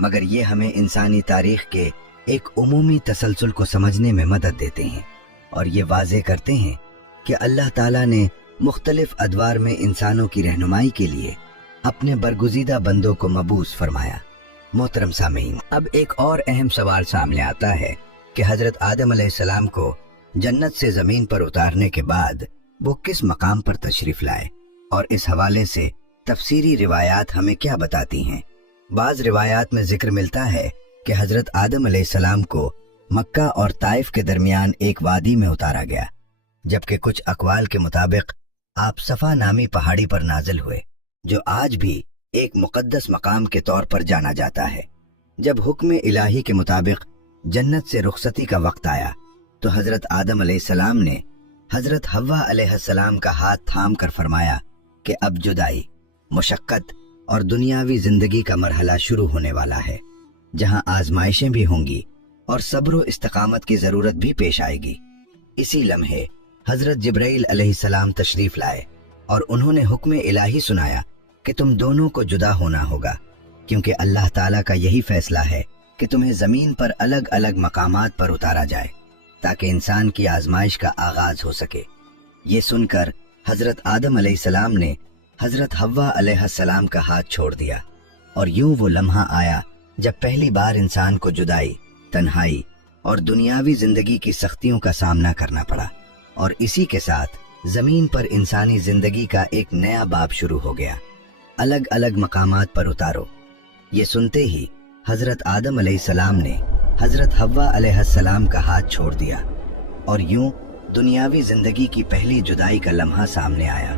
मगर ये हमें इंसानी तारीख के एक उमूमी तसलसल को समझने में मदद देते हैं और ये वाज़ेह करते हैं कि अल्लाह ताला ने मुख्तलिफ अदवार में इंसानों की रहनुमाई के लिए अपने बरगुज़ीदा बंदों को मबूस फरमाया। मोहतरम सामीन, अब एक और अहम सवाल सामने आता है कि हजरत आदम अलैहिस्सलाम को जन्नत से जमीन पर उतारने के बाद वो किस मकाम पर तशरीफ लाए और इस हवाले से तफसीरी रिवायात हमें क्या बताती हैं। बाज रिवायात में जिक्र मिलता है कि हजरत आदम अलैहिस्सलाम को मक्का और ताइफ के दरमियान एक वादी में उतारा गया, जबकि कुछ अकवाल के मुताबिक आप सफा नामी पहाड़ी पर नाजिल हुए, जो आज भी एक मुकद्दस मकाम के तौर पर जाना जाता है। जब हुक्म इलाही के मुताबिक जन्नत से रुखसती का वक्त आया तो हजरत आदम अलैहिस्सलाम ने हजरत हव्वा अलैहिस्सलाम का हाथ थाम कर फरमाया कि अब जुदाई, मुशक्कत और दुनियावी जिंदगी का मरहला शुरू होने वाला है, जहां आजमाइशें भी होंगी और सब्र व इस्तिकामत की जरूरत भी पेश आएगी। इसी लम्हे हजरत जिब्राइल अलैहिस्सलाम तशरीफ लाए और उन्होंने हुक्म इलाही सुनाया कि तुम दोनों को जुदा होना होगा, क्योंकि अल्लाह ताला का यही फैसला है कि तुम्हें जमीन पर अलग अलग मकामात पर उतारा जाए ताकि इंसान की आजमाइश का आगाज हो सके। ये सुनकर हजरत आदम अलैहिस्सलाम ने हजरत हव्वा अलैहिस्सलाम का हाथ छोड़ दिया और यूं वो लम्हा आया जब पहली बार इंसान को जुदाई, तन्हाई और दुनियावी जिंदगी की सख्तियों का सामना करना पड़ा, और इसी के साथ जमीन पर इंसानी जिंदगी का एक नया बाब शुरू हो गया। अलग अलग मकामात पर उतारो। ये सुनते ही हजरत आदम अलैहिस्सलाम ने हजरत हव्वा अलैहिस्सलाम का हाथ छोड़ दिया और यूं दुनियावी जिंदगी की पहली जुदाई का लम्हा सामने आया,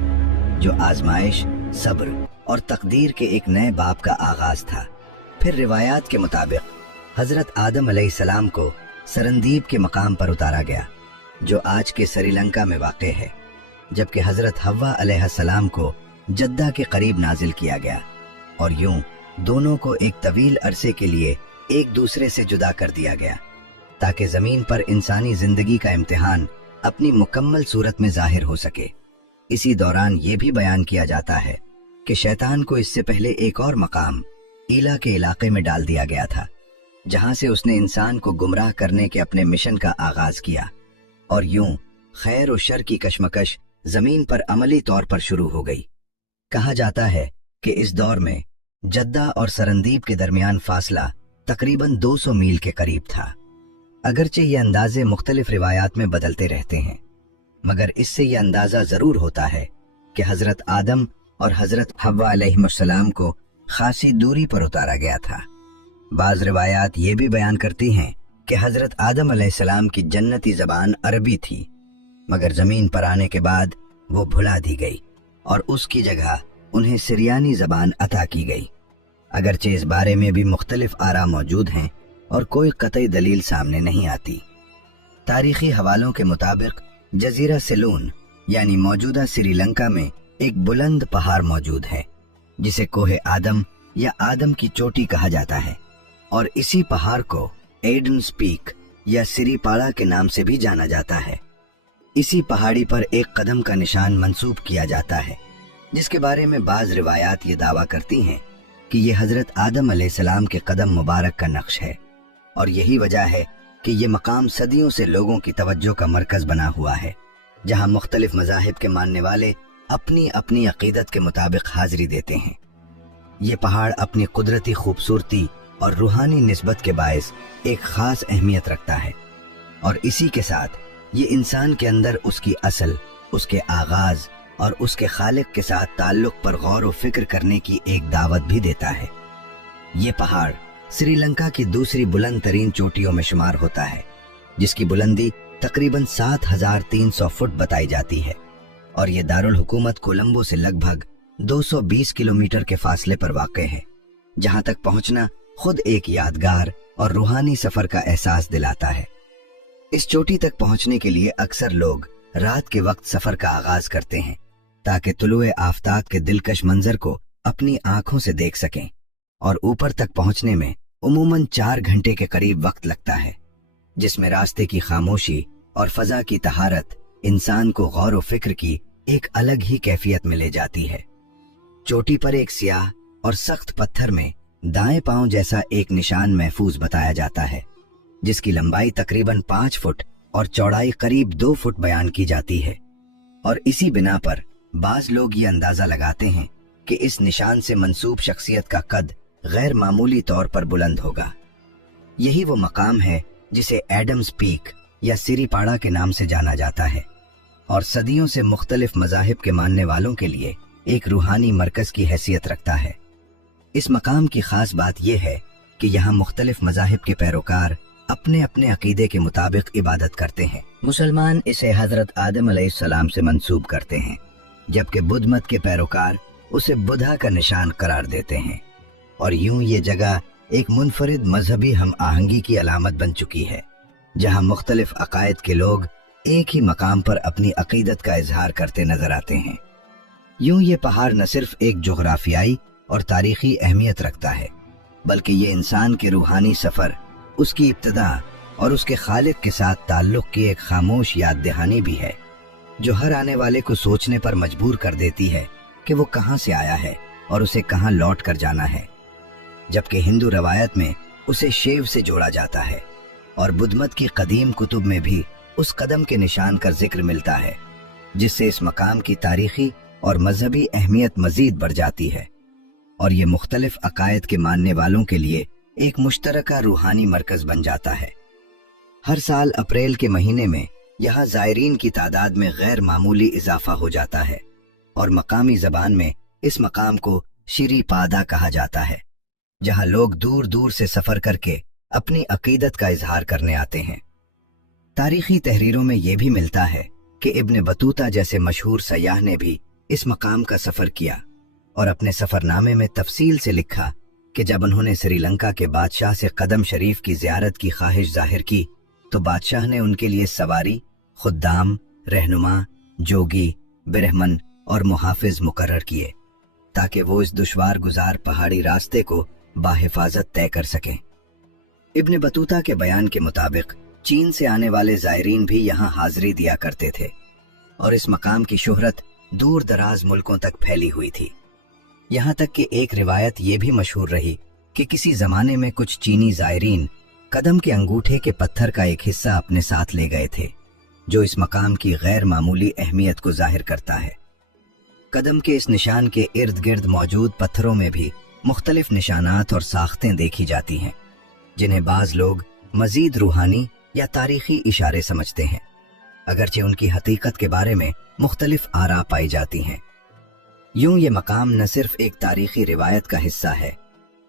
जो आजमाइश, सब्र और तकदीर के एक नए बाब का आगाज था। फिर रिवायात के मुताबिक हजरत आदम अलैहिस्सलाम को सरंदीब के मकाम पर उतारा गया, जो आज के श्रीलंका में वाक़ है, जबकि हजरत हव्वा अलैहिस्सलाम को जद्दा के करीब नाजिल किया गया और यूं दोनों को एक तवील अरसे के लिए एक दूसरे से जुदा कर दिया गया ताकि जमीन पर इंसानी जिंदगी का इम्तिहान अपनी मुकम्मल सूरत में जाहिर हो सके। इसी दौरान ये भी बयान किया जाता है कि शैतान को इससे पहले एक और मकाम ईला के इलाके में डाल दिया गया था, जहां से उसने इंसान को गुमराह करने के अपने मिशन का आगाज किया और यूं खैर और शर की कशमकश जमीन पर अमली तौर पर शुरू हो गई। कहा जाता है कि इस दौर में जद्दा और सरंदीब के दरमियान फासला तकरीबन 200 मील के करीब था। अगरचे ये अंदाजे मुख्तलिफ रिवायात में बदलते रहते हैं, मगर इससे ये अंदाजा जरूर होता है कि हजरत आदम और हजरत हव्वा अलैहिस्सलाम को खासी दूरी पर उतारा गया था। बाज रिवायात ये भी बयान करती हैं कि हजरत आदम अलैहिस्सलाम की जन्नती जबान अरबी थी, मगर जमीन पर आने के बाद वो भुला दी गई और उसकी जगह उन्हें सिरियानी जबान अता की गई। अगरचे इस बारे में भी मुख्तलिफ आरा मौजूद हैं और कोई कतई दलील सामने नहीं आती। तारीखी हवालों के मुताबिक जजीरा सिलून यानी मौजूदा श्रीलंका में एक बुलंद पहाड़ मौजूद है, जिसे कोहे आदम या आदम की चोटी कहा जाता है, और इसी पहाड़ को एडन्स पीक या सिरीपाड़ा के नाम से भी जाना जाता है। इसी पहाड़ी पर एक कदम का निशान मंसूब किया जाता है, जिसके बारे में बाज रिवायात ये दावा करती हैं कि ये हजरत आदम अलैहिस्सलाम के कदम मुबारक का नक्श है, और यही वजह है कि ये मकाम सदियों से लोगों की तवज्जो का मरकज बना हुआ है, जहां मुख्तलिफ मज़ाहिब के मानने वाले अपनी अपनी अकीदत के मुताबिक हाजिरी देते हैं। ये पहाड़ अपनी कुदरती खूबसूरती और रूहानी निस्बत के बायस एक खास अहमियत रखता है, और इसी के साथ ये इंसान के अंदर उसकी असल, उसके आगाज और उसके खालिक के साथ ताल्लुक पर गौर व फिक्र करने की एक दावत भी देता है। ये पहाड़ श्रीलंका की दूसरी बुलंद तरीन चोटियों में शुमार होता है, जिसकी बुलंदी तकरीबन 7300 फुट बताई जाती है, और ये दारुल हुकूमत कोलंबो से लगभग 220 किलोमीटर के फासले पर वाक़ है, जहां तक पहुंचना खुद एक यादगार और रूहानी सफर का एहसास दिलाता है। इस चोटी तक पहुंचने के लिए अक्सर लोग रात के वक्त सफर का आगाज करते हैं, ताकि तुलुए आफताब के दिलकश मंजर को अपनी आंखों से देख सकें, और ऊपर तक पहुंचने में उमूमन 4 घंटे के करीब वक्त लगता है, जिसमें रास्ते की खामोशी और फजा की तहारत इंसान को गौर व फिक्र की एक अलग ही कैफियत में ले जाती है। चोटी पर एक सियाह और सख्त पत्थर में दाएं पांव जैसा एक निशान महफूज बताया जाता है, जिसकी लंबाई तकरीबन 5 फुट और चौड़ाई करीब 2 फुट बयान की जाती है, और इसी बिना पर बाज लोग ये अंदाजा लगाते हैं कि इस निशान से मंसूब शख्सियत का कद गैर मामूली तौर पर बुलंद होगा। यही वो मकाम है जिसे एडम्स पीक या सिरीपाड़ा के नाम से जाना जाता है और सदियों से मुख्तलिफ मज़ाहिब के मानने वालों के लिए एक रूहानी मरकज़ की हैसियत रखता है। इस मकाम की ख़ास बात यह है कि यहाँ मुख्तलिफ मज़ाहिब के पैरोकार अपने अपने अकीदे के मुताबिक इबादत करते हैं। मुसलमान इसे हज़रत आदम अलैहिस्सलाम से मंसूब करते हैं, जबकि बुद्ध मत के पैरोकार उसे बुधा का निशान करार देते हैं, और यूं ये जगह एक मुनफरिद मजहबी हम आहंगी की अलामत बन चुकी है, जहाँ मुख्तलिफ अकायद के लोग एक ही मकाम पर अपनी अकीदत का इजहार करते नजर आते हैं। यूं ये पहाड़ न सिर्फ एक जोग्राफियाई और तारीखी अहमियत रखता है, बल्कि ये इंसान के रूहानी सफ़र, उसकी इब्तिदा और उसके खालिक के साथ ताल्लुक़ की एक खामोश याद दहानी भी है, जो हर आने वाले को सोचने पर मजबूर कर देती है कि वो कहाँ से आया है और उसे कहाँ लौट कर जाना है। जबकि हिंदू रवायत में उसे शेव से जोड़ा जाता है और बुद्ध मत की कदीम कुतुब में भी उस कदम के निशान का जिक्र मिलता है, जिससे इस मकाम की तारीखी और मजहबी अहमियत मजीद बढ़ जाती है और ये मुख्तलिफ अकायद के मानने वालों के लिए एक मुश्तरका रूहानी मरकज बन जाता है। हर साल अप्रैल के महीने में यहाँ ज़ायरीन की तादाद में गैर मामूली इजाफा हो जाता है और मकामी ज़बान में इस मकाम को शिरी पादा कहा जाता है, जहाँ लोग दूर दूर से सफ़र करके अपनी अकीदत का इजहार करने आते हैं। तारीखी तहरीरों में यह भी मिलता है कि इब्न बतूता जैसे मशहूर सयाह ने भी इस मकाम का सफ़र किया और अपने सफ़रनामे में तफसील से लिखा कि जब उन्होंने श्रीलंका के बादशाह से कदम शरीफ की ज़ियारत की ख्वाहिश जाहिर की तो बादशाह ने उनके लिए सवारी, खुद्दाम, रहनुमा, जोगी, बिरहमन और मुहाफिज मुकर्रर किए ताकि वो इस दुश्वार गुजार पहाड़ी रास्ते को बाहिफाजत तय कर सकें। इब्न बतूता के बयान के मुताबिक चीन से आने वाले ज़ायरीन भी यहाँ हाजिरी दिया करते थे और इस मकाम की शोहरत दूर दराज मुल्कों तक फैली हुई थी। यहाँ तक कि एक रिवायत ये भी मशहूर रही कि किसी ज़माने में कुछ चीनी ज़ायरीन कदम के अंगूठे के पत्थर का एक हिस्सा अपने साथ ले गए थे, जो इस मकाम की गैर मामूली अहमियत को जाहिर करता है। कदम के इस निशान के इर्द गिर्द मौजूद पत्थरों में भी मुख्तलिफ निशानात और साख्तें देखी जाती हैं, जिन्हें बाज़ लोग मजीद रूहानी या तारीखी इशारे समझते हैं, अगरचे उनकी हकीकत के बारे में मुख्तलिफ आरा पाई जाती हैं। यूं ये मकाम न सिर्फ एक तारीखी रिवायत का हिस्सा है,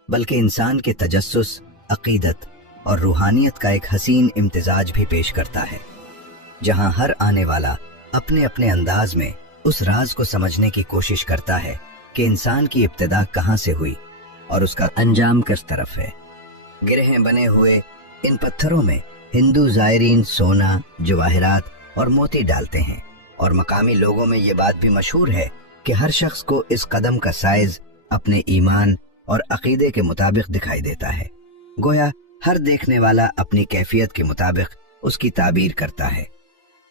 बल्कि इंसान के तजस्सुस, अकीदत और रूहानियत का एक हसीन इम्तिजाज भी पेश करता है, जहां हर आने वाला अपने अपने अंदाज में उस राज को समझने की कोशिश करता है कि इंसान की इब्तिदा कहाँ से हुई और उसका अंजाम किस तरफ है। गिरहें बने हुए इन पत्थरों में हिंदू ज़ायरीन सोना, जवाहरात और मोती डालते हैं और मकामी लोगों में ये बात भी मशहूर है कि हर शख्स को इस कदम का साइज अपने ईमान और अकीदे के मुताबिक दिखाई देता है। गोया हर देखने वाला अपनी कैफियत के मुताबिक उसकी ताबीर करता है।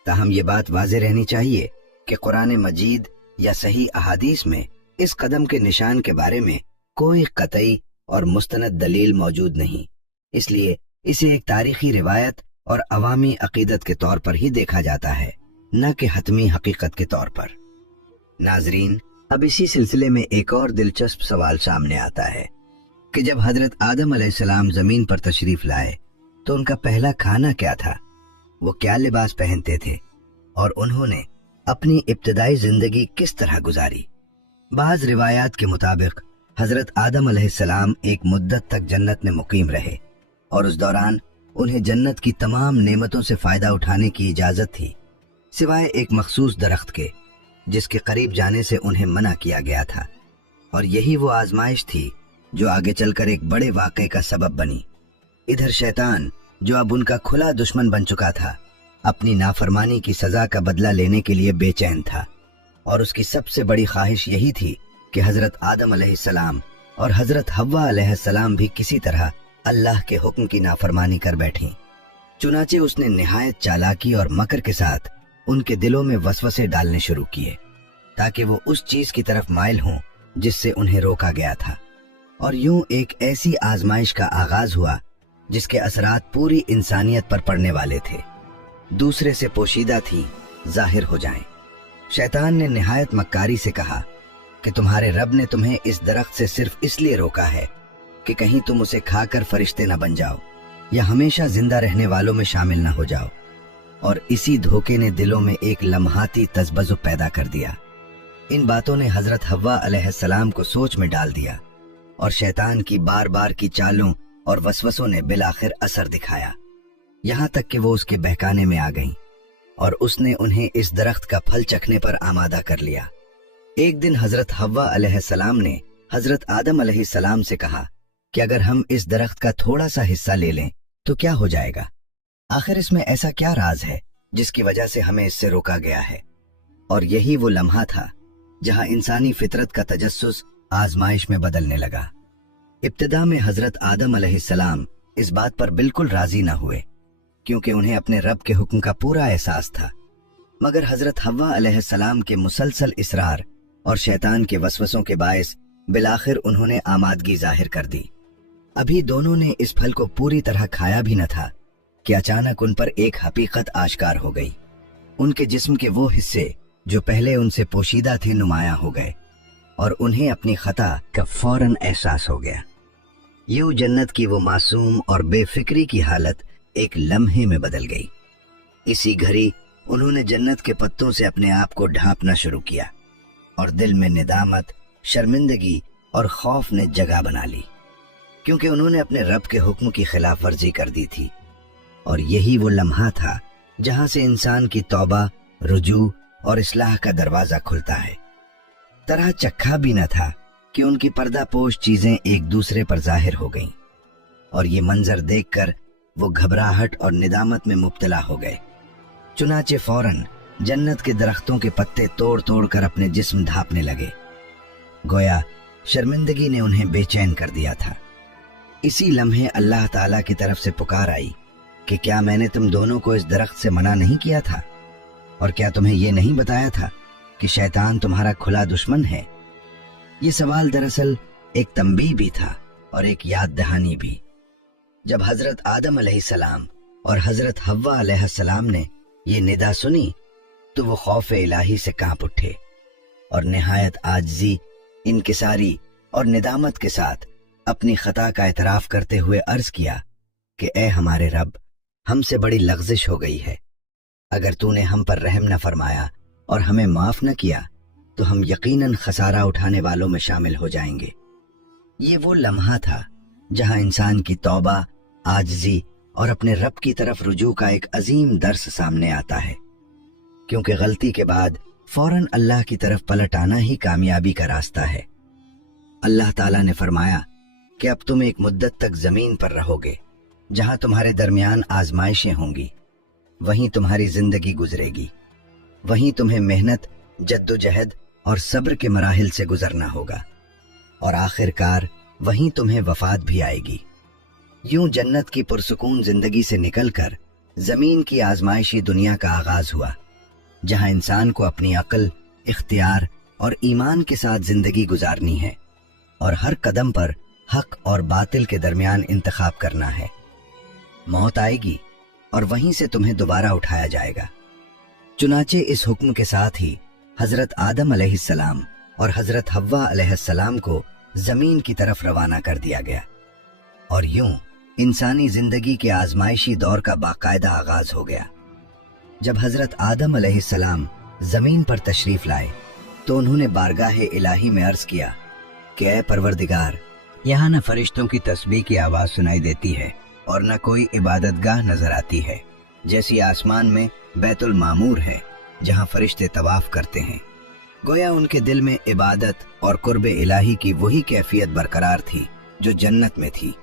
ताहम ये बात वाज़ेह रहनी चाहिए कि कुरान मजीद या सही अहादीस में इस कदम के निशान के बारे में कोई कतई और मुस्तनद दलील मौजूद नहीं, इसलिए इसे एक तारीखी रिवायत और अवामी अकीदत के तौर पर ही देखा जाता है, न कि हतमी हकीकत के तौर पर। नाजरीन, अब इसी सिलसिले में एक और दिलचस्प सवाल सामने आता है कि जब हजरत आदम अलैहिस्सलाम जमीन पर तशरीफ लाए तो उनका पहला खाना क्या था, वो क्या लिबास पहनते थे और उन्होंने अपनी इब्तिदाई जिंदगी किस तरह गुजारी। बाज़ रिवायात के मुताबिक हजरत आदम अलैहिस्सलाम एक मुद्दत तक जन्नत में मुकीम रहे और उस दौरान उन्हें जन्नत की तमाम नेमतों से फायदा उठाने की इजाजत थी, सिवाय एक मखसूस दरख्त के जिसके करीब जाने से उन्हें मना किया गया था, और यही वो आजमाइश थी जो आगे चलकर एक बड़े वाक़े का सबब बनी। इधर शैतान, जो अब उनका खुला दुश्मन बन चुका था, अपनी नाफरमानी की सजा का बदला लेने के लिए बेचैन था और उसकी सबसे बड़ी ख्वाहिश यही थी कि हजरत आदम अलैहिस्सलाम और हजरत हव्वा अलैहिस्सलाम भी किसी तरह अल्लाह के हुक्म की नाफरमानी कर बैठीं। चुनाचे उसने निहायत चालाकी और मकर के साथ उनके दिलों में वसवसे डालने शुरू किए ताकि वो उस चीज की तरफ माइल हों जिससे उन्हें रोका गया था, और यूं एक ऐसी आजमाइश का आगाज हुआ जिसके असरात पूरी इंसानियत पर पड़ने वाले थे, दूसरे से पोशीदा थी, जाहिर हो जाएं। शैतान ने निहायत मक्कारी से कहा कि तुम्हारे रब ने तुम्हें इस दरख्त से सिर्फ इसलिए रोका है कि कहीं तुम उसे खाकर फरिश्ते न बन जाओ या हमेशा जिंदा रहने वालों में शामिल न हो जाओ। और इसी धोखे ने दिलों में एक लम्हाती तज़ब्ज़ुब पैदा कर दिया। इन बातों ने हजरत हव्वा अलैहिस्सलाम को सोच में डाल दिया और शैतान की बार बार की चालों और वसवसों ने बिलाखिर असर दिखाया, यहाँ तक कि वो उसके बहकाने में आ गईं और उसने उन्हें इस दरख्त का फल चखने पर आमादा कर लिया। एक दिन हजरत हव्वा अलैहिस्सलाम ने हजरत आदम अलैहिस्सलाम से कहा कि अगर हम इस दरख्त का थोड़ा सा हिस्सा ले लें तो क्या हो जाएगा? आखिर इसमें ऐसा क्या राज है जिसकी वजह से हमें इससे रोका गया है? और यही वो लम्हा था जहां इंसानी फितरत का तजस्सुस आजमाइश में बदलने लगा। इब्तिदा में हजरत आदम अलैहिस्सलाम इस बात पर बिल्कुल राजी न हुए, क्योंकि उन्हें अपने रब के हुक्म का पूरा एहसास था। मगर हजरत हव्वा अलैहिस्सलाम के मुसलसल इसरार और शैतान के वसवसों के बायस बिलाखिर उन्होंने आमादगी जाहिर कर दी। अभी दोनों ने इस फल को पूरी तरह खाया भी न था कि अचानक उन पर एक हकीकत आश्कार हो गई। उनके जिस्म के वो हिस्से जो पहले उनसे पोशीदा थे नुमायां हो गए और उन्हें अपनी खता का फौरन एहसास हो गया। यूं जन्नत की वो मासूम और बेफिक्री की हालत एक लम्हे में बदल गई। इसी घड़ी उन्होंने जन्नत के पत्तों से अपने आप को ढांपना शुरू किया और दिल में निदामत, शर्मिंदगी और खौफ ने जगह बना ली, क्योंकि उन्होंने अपने रब के हुक्म की खिलाफ वर्जी कर दी थी। और यही वो लम्हा था जहां से इंसान की तौबा, रुजू और इस्लाह का दरवाजा खुलता है। तरह चक्का भी न था कि उनकी पर्दापोश चीजें एक दूसरे पर जाहिर हो गईं और ये मंजर देखकर वो घबराहट और निदामत में मुब्तला हो गए। चुनाचे फौरन जन्नत के दरख्तों के पत्ते तोड़ तोड़ कर अपने जिस्म ढांपने लगे। गोया शर्मिंदगी ने उन्हें बेचैन कर दिया था। इसी लम्हे अल्लाह ताला की तरफ से पुकार आई कि क्या मैंने तुम दोनों को इस दरख्त से मना नहीं किया था? और क्या तुम्हें यह नहीं बताया था कि शैतान तुम्हारा खुला दुश्मन है? ये सवाल दरअसल एक तंबीह भी था और एक याद दहानी भी। जब हजरत आदम अलैहिस्सलाम और हजरत हव्वा अलैहिस्सलाम ने ये निदा सुनी तो वो खौफ इलाही से कांप उठे और निहायत आजिज़ी, इनकिसारी और निदामत के साथ अपनी खता का एतराफ करते हुए अर्ज किया कि ए हमारे रब, हमसे बड़ी लग़ज़िश हो गई है। अगर तूने हम पर रहम न फरमाया और हमें माफ न किया तो हम यकीनन खसारा उठाने वालों में शामिल हो जाएंगे। ये वो लम्हा था जहां इंसान की तौबा, आजिज़ी और अपने रब की तरफ रुजू का एक अजीम दर्स सामने आता है, क्योंकि गलती के बाद फौरन अल्लाह की तरफ पलट आना ही कामयाबी का रास्ता है। अल्लाह ताला ने फरमाया कि अब तुम एक मुद्दत तक जमीन पर रहोगे जहां तुम्हारे दरमियान आजमाइशें होंगी, वहीं तुम्हारी जिंदगी गुजरेगी, वहीं तुम्हें मेहनत, जद्दोजहद और सब्र के मराहिल से गुजरना होगा और आखिरकार वहीं तुम्हें वफात भी आएगी। यूं जन्नत की पुरसुकून जिंदगी से निकलकर जमीन की आजमाइशी दुनिया का आगाज हुआ, जहां इंसान को अपनी अक्ल, इख्तियार और ईमान के साथ जिंदगी गुजारनी है और हर कदम पर हक और बातिल के दरमियान इंतखाब करना है। मौत आएगी और वहीं से तुम्हें दोबारा उठाया जाएगा। चुनाचे इस हुक्म के साथ ही हजरत आदम अलैहिस्सलाम और हजरत हव्वा अलैहिस्सलाम को जमीन की तरफ रवाना कर दिया गया और यूं इंसानी जिंदगी के आजमाइशी दौर का बाकायदा आगाज हो गया। जब हजरत आदम अलैहिस्सलाम जमीन पर तशरीफ लाए तो उन्होंने बारगाह इलाही में अर्ज किया कि ऐ परवरदिगार, यहाँ न फरिश्तों की तस्बीह की आवाज सुनाई देती है और न कोई इबादतगाह नजर आती है, जैसी आसमान में बैतुल मामूर है जहाँ फरिश्ते तवाफ करते हैं। गोया उनके दिल में इबादत और कुर्ब इलाही की वही कैफियत बरकरार थी जो जन्नत में थी।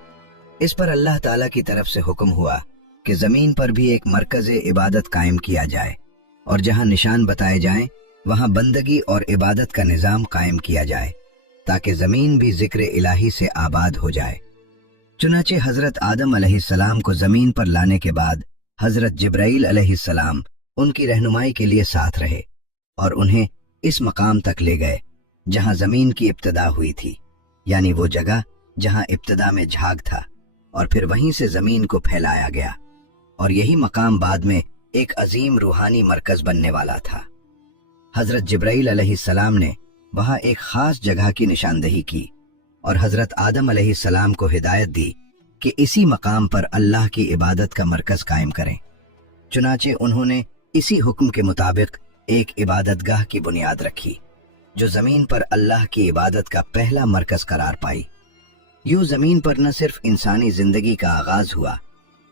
इस पर अल्लाह ताला की तरफ से हुक्म हुआ कि जमीन पर भी एक मरकज इबादत कायम किया जाए और जहाँ निशान बताए जाएं वहाँ बंदगी और इबादत का निज़ाम कायम किया जाए ताकि जमीन भी जिक्र इलाही से आबाद हो जाए। चुनाचे हजरत आदम अलैहिस्सलाम को जमीन पर लाने के बाद हजरत जिब्राइल अलैहिस्सलाम उनकी रहनुमाई के लिए साथ रहे और उन्हें इस मकाम तक ले गए जहां जमीन की इब्तिदा हुई थी, यानी वो जगह जहां इब्तिदा में झाग था, और फिर वहीं से जमीन को फैलाया गया और यही मकाम बाद में एक अजीम रूहानी मरकज बनने वाला था। हजरत जिब्राइल अलैहिस्सलाम ने वहां एक खास जगह की निशानदही की और हजरत आदम अलैहिस्सलाम को हिदायत दी कि इसी मकाम पर अल्लाह की इबादत का मरकज कायम करें। चुनाचे उन्होंने इसी हुक्म के मुताबिक एक इबादतगाह की बुनियाद रखी जो जमीन पर अल्लाह की इबादत का पहला मरकज करार पाई। यूं जमीन पर न सिर्फ इंसानी जिंदगी का आगाज हुआ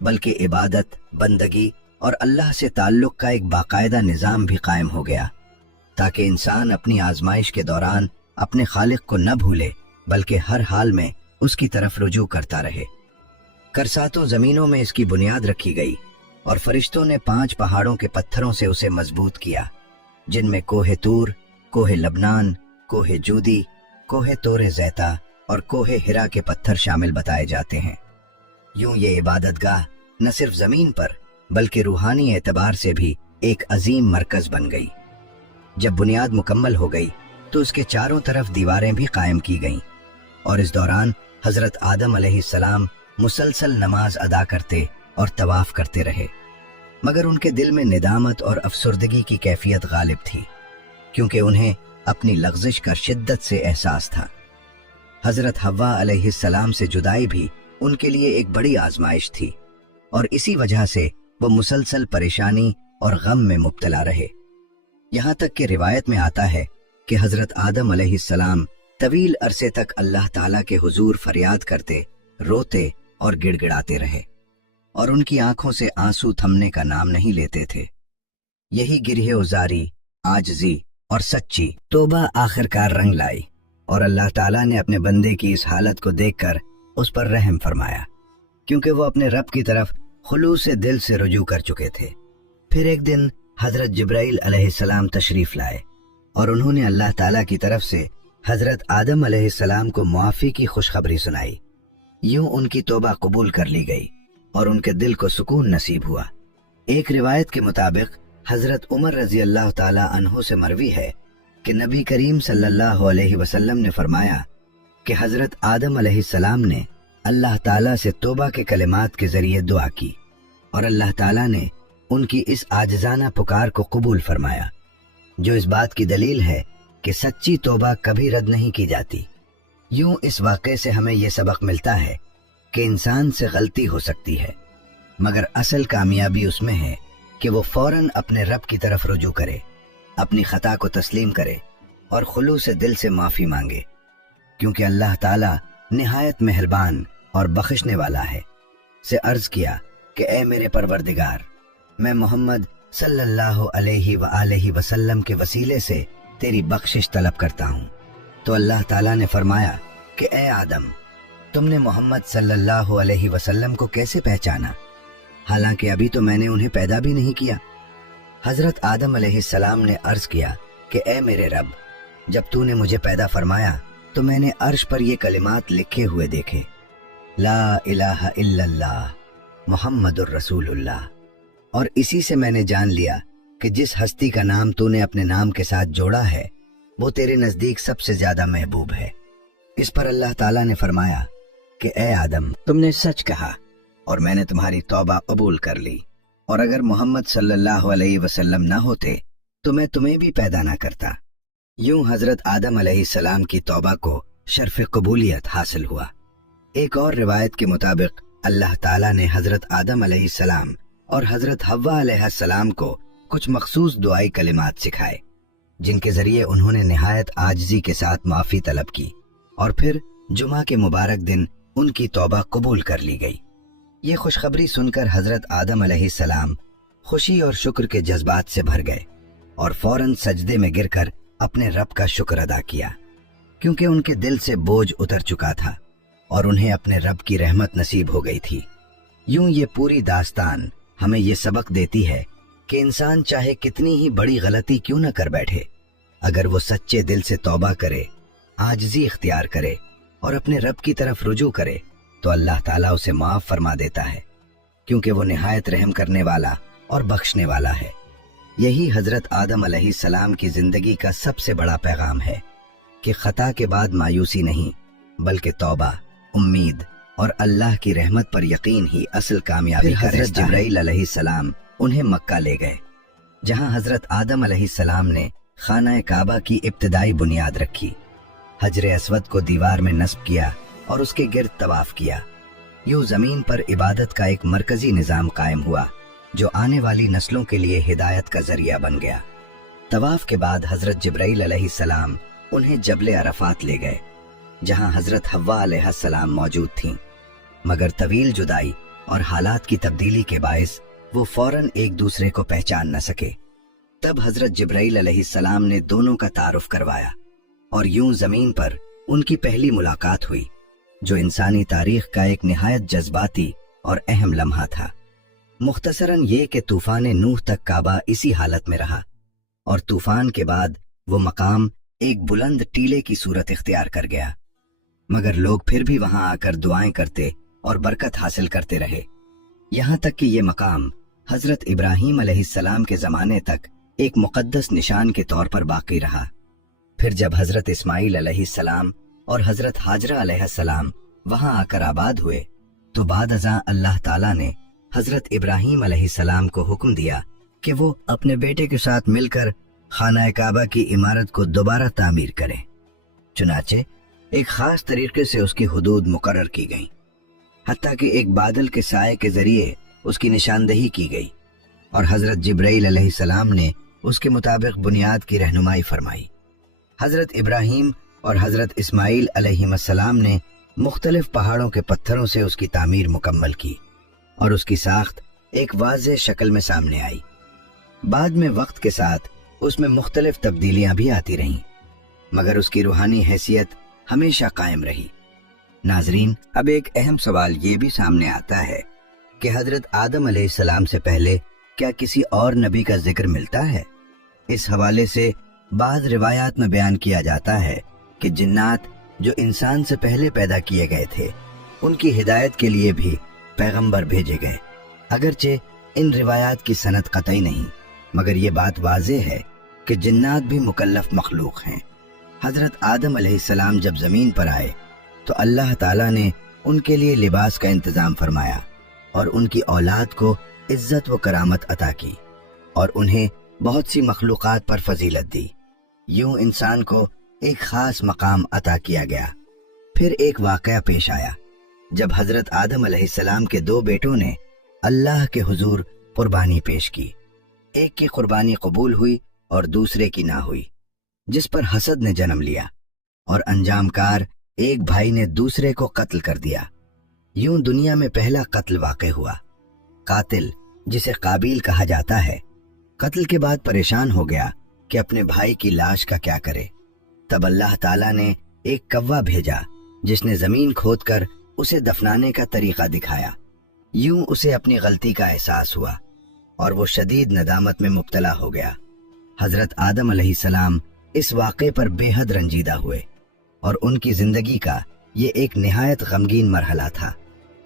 बल्कि इबादत, बंदगी और अल्लाह से ताल्लुक का एक बाकायदा निज़ाम भी कायम हो गया ताकि इंसान अपनी आजमाइश के दौरान अपने खालिक को न भूले बल्कि हर हाल में उसकी तरफ रुजू करता रहे। करसातों जमीनों में इसकी बुनियाद रखी गई और फरिश्तों ने 5 पहाड़ों के पत्थरों से उसे मजबूत किया जिनमें कोहे तूर, कोहे लबनान, कोहे जूदी, कोहे तोरे ज़ैता और कोहे हिरा के पत्थर शामिल बताए जाते हैं। यूं ये इबादतगाह न सिर्फ जमीन पर बल्कि रूहानी एतबार से भी एक अजीम मरकज बन गई। जब बुनियाद मुकम्मल हो गई तो उसके चारों तरफ दीवारें भी कायम की गईं और इस दौरान हजरत आदम अलैहिस्सलाम मुसलसल नमाज अदा करते और तवाफ करते रहे, मगर उनके दिल में निदामत और अफसुर्दगी की कैफियत गालिब थी क्योंकि उन्हें अपनी लग़्ज़िश का शिद्दत से एहसास था। हजरत हव्वा अलैहिस्सलाम से जुदाई भी उनके लिए एक बड़ी आजमाइश थी और इसी वजह से वो मुसलसल परेशानी और गम में मुब्तला रहे। यहाँ तक कि रिवायत में आता है कि हजरत आदम अलैहिस्सलाम तवील अरसे तक अल्लाह ताला के हुजूर फरियाद करते, रोते और गिड़गिड़ाते रहे और उनकी आंखों से आंसू थमने का नाम नहीं लेते थे। यही गिरहे उजारी, आजजी और सच्ची तौबा आखिरकार रंग लाई और अल्लाह ताला ने अपने बंदे की इस हालत को देखकर उस पर रहम फरमाया क्योंकि वो अपने रब की तरफ खुलूस से दिल से रुजू कर चुके थे। फिर एक दिन हजरत जिब्राइल अलैहिस्सलाम तशरीफ लाए और उन्होंने अल्लाह ताला की तरफ से हजरत आदम अलैहिस्सलाम को मुआफ़ी की खुशखबरी सुनाई। यूं उनकी तौबा कबूल कर ली गई और उनके दिल को सुकून नसीब हुआ। एक रिवायत के मुताबिक हजरत उमर रजी अल्लाह ताला अन्हु से मरवी है कि नबी करीम सल्लल्लाहु अलैहि वसल्लम ने फरमाया कि हजरत आदम अलैहिस्सलाम ने अल्लाह ताला से तौबा के कलिमात के जरिए दुआ की और अल्लाह ताला ने उनकी इस आजिजाना पुकार को कबूल फरमाया, जो इस बात की दलील है कि सच्ची तौबा कभी रद्द नहीं की जाती। यूं इस वाक़े से हमें यह सबक मिलता है कि इंसान से गलती हो सकती है मगर असल कामयाबी उसमें है कि वो फौरन अपने रब की तरफ रुजू करे, अपनी खता को तस्लीम करे और खुलूस से दिल से माफ़ी मांगे क्योंकि अल्लाह ताला निहायत मेहरबान और बख्शने वाला है। से अर्ज किया कि ए मेरे परवरदिगार, मैं मोहम्मद सल्लल्लाहु अलैहि व आलिहि वसल्लम के वसीले से तेरी बख्शिश तलब करता हूँ। तो अल्लाह ताला ने फरमाया कि ए आदम, तुमने मोहम्मद सल्लल्लाहु अलैहि वसल्लम को कैसे पहचाना, हालांकि अभी तो मैंने उन्हें पैदा भी नहीं किया। हजरत आदम अलैहिस्सलाम ने अर्ज किया कि ए मेरे रब, जब तूने मुझे पैदा फरमाया तो मैंने अर्श पर ये कलिमात लिखे हुए देखे, ला इलाहा इल्लल्लाह मुहम्मदुर रसूलुल्लाह, और इसी से मैंने जान लिया कि जिस हस्ती का नाम तूने अपने नाम के साथ जोड़ा है वो तेरे नजदीक सबसे ज्यादा महबूब है। इस पर अल्लाह ताला ने फरमाया कि ए आदम, तुमने सच कहा और मैंने तुम्हारी तौबा कबूल कर ली, और अगर मोहम्मद सल्लल्लाहु अलैहि वसल्लम न होते तो मैं तुम्हें भी पैदा ना करता। यूं हजरत आदम अलैहिस्सलाम की तौबा को शर्फ कबूलियत हासिल हुआ। एक और रिवायत के मुताबिक अल्लाह ताला ने हजरत आदम अलैहिस्सलाम और हजरत हव्वा अलैहिस्सलाम को कुछ मखसूस दुआई कलिमात सिखाए जिनके जरिए उन्होंने निहायत आजिज़ी के साथ माफ़ी तलब की और फिर जुमा के मुबारक दिन उनकी तौबा कबूल कर ली गई। ये खुशखबरी सुनकर हजरत आदम अलैहिस्सलाम खुशी और शुक्र के जज्बात से भर गए और फौरन सजदे में गिरकर अपने रब का शुक्र अदा किया क्योंकि उनके दिल से बोझ उतर चुका था और उन्हें अपने रब की रहमत नसीब हो गई थी। यूं ये पूरी दास्तान हमें ये सबक देती है कि इंसान चाहे कितनी ही बड़ी गलती क्यों न कर बैठे, अगर वो सच्चे दिल से तौबा करे, आजिज़ी इख्तियार करे और अपने रब की तरफ रुजू करे तो अल्लाह ताला उसे माफ फरमा देता है क्योंकि वो निहायत रहम करने वाला और बख्शने वाला है। यही हजरत आदम अलैहिस्सलाम की जिंदगी का सबसे बड़ा पैगाम है कि खता के बाद मायूसी नहीं बल्कि तौबा, उम्मीद और अल्लाह की रहमत पर यकीन ही असल कामयाबी का रास्ता है। हजरत जिब्राइल अलैहिस्सलाम उन्हें मक्का ले गए जहां हजरत आदम अलैहिस्सलाम ने खाना काबा की इब्तिदाई बुनियाद रखी, हजर अस्वद को दीवार में नस्ब किया और उसके गिर्द तवाफ किया। यूं जमीन पर इबादत का एक मरकजी निज़ाम कायम हुआ जो आने वाली नस्लों के लिए हिदायत का जरिया बन गया। तवाफ के बाद हजरत जिब्राइल अलैहिस्सलाम उन्हें जबले अरफात ले गए, जहां हजरत हव्वा अलैहिस्सलाम मौजूद थीं, मगर तवील जुदाई और हालात की तब्दीली के बायस वो फौरन एक दूसरे को पहचान न सके। तब हजरत जिब्राइल अलैहिस्सलाम ने दोनों का तारुफ करवाया और यूं जमीन पर उनकी पहली मुलाकात हुई, जो इंसानी तारीख का एक निहायत जज्बाती और अहम लम्हा था। मुख्तसरन ये कि तूफान नूह तक काबा इसी हालत में रहा और तूफान के बाद वो मकाम एक बुलंद टीले की सूरत इख्तियार कर गया, मगर लोग फिर भी वहां आकर दुआएं करते और बरकत हासिल करते रहे, यहाँ तक कि ये मकाम हजरत इब्राहीम अलैहिस्सलाम के ज़माने तक एक मुक़द्दस निशान के तौर पर बाकी रहा। फिर जब हजरत इस्माइल अलैहिस्सलाम और हजरत हाजरा अलैहिस्सलाम वहां आकर आबाद हुए तो बाद अज़ां अल्लाह ताला ने हजरत इब्राहीम अलैहिस्सलाम को हुक्म दिया कि वो अपने बेटे के साथ मिलकर खाना काबा की इमारत को दोबारा तामीर करें। चुनाचे एक खास तरीके से उसकी हुदूद मुकर्रर की गईं, हत्ता कि एक बादल के साए के जरिए उसकी निशानदही की गई और हजरत जिब्राइल अलैहिस्सलाम ने उसके मुताबिक बुनियाद की रहनुमाई फरमाई। हजरत इब्राहीम और हजरत इस्माइल अलैहिस्सलाम ने मुख्तलिफ पहाड़ों के पत्थरों से उसकी तामीर मुकम्मल की और उसकी साख्त एक वाज़ेह शक्ल में सामने आई। बाद में वक्त के साथ उसमें मुख्तलिफ तब्दीलियां भी आती रहीं, मगर उसकी रूहानी हैसियत हमेशा कायम रही। नाजरीन, अब एक अहम सवाल ये भी सामने आता है कि हजरत आदम अलैहिस्सलाम से पहले क्या किसी और नबी का जिक्र मिलता है? इस हवाले से बाद रिवायात में बयान किया जाता है कि जिन्नात जो इंसान से पहले पैदा किए गए थे उनकी हिदायत के लिए भी पैगंबर भेजे गए। अगरचे इन रिवायात की सनद कतई नहीं, मगर ये बात वाज़ेह है कि जिन्नात भी मुकल्लफ मखलूक हैं। हजरत आदम अलैहिस्सलाम जब जमीन पर आए तो अल्लाह ताला ने उनके लिए लिबास का इंतजाम फरमाया और उनकी औलाद को इज्जत व करामत अता की और उन्हें बहुत सी मखलूक़ात पर फजीलत दी। यूं इंसान को एक खास मकाम अता किया गया। फिर एक वाक़या पेश आया जब हजरत आदम अलैहिस्सलाम के दो बेटों ने अल्लाह के हुजूर कुर्बानी पेश की। एक की कुर्बानी कबूल हुई और दूसरे की ना हुई, जिस पर हसद ने जन्म लिया और अंजामकार एक भाई ने दूसरे को कत्ल कर दिया। यूं दुनिया में पहला कत्ल वाक़े हुआ। कातिल, जिसे काबिल कहा जाता है, कत्ल के बाद परेशान हो गया कि अपने भाई की लाश का क्या करे। तब अल्लाह ताला ने एक कव्वा भेजा जिसने जमीन खोदकर उसे दफनाने का तरीका दिखाया। यूं उसे अपनी गलती का एहसास हुआ और वो शदीद नदामत में मुब्तला हो गया। हजरत आदम अलैहिस्सलाम इस वाक़े पर बेहद रंजीदा हुए और उनकी जिंदगी का ये एक निहायत गमगीन मरहला था,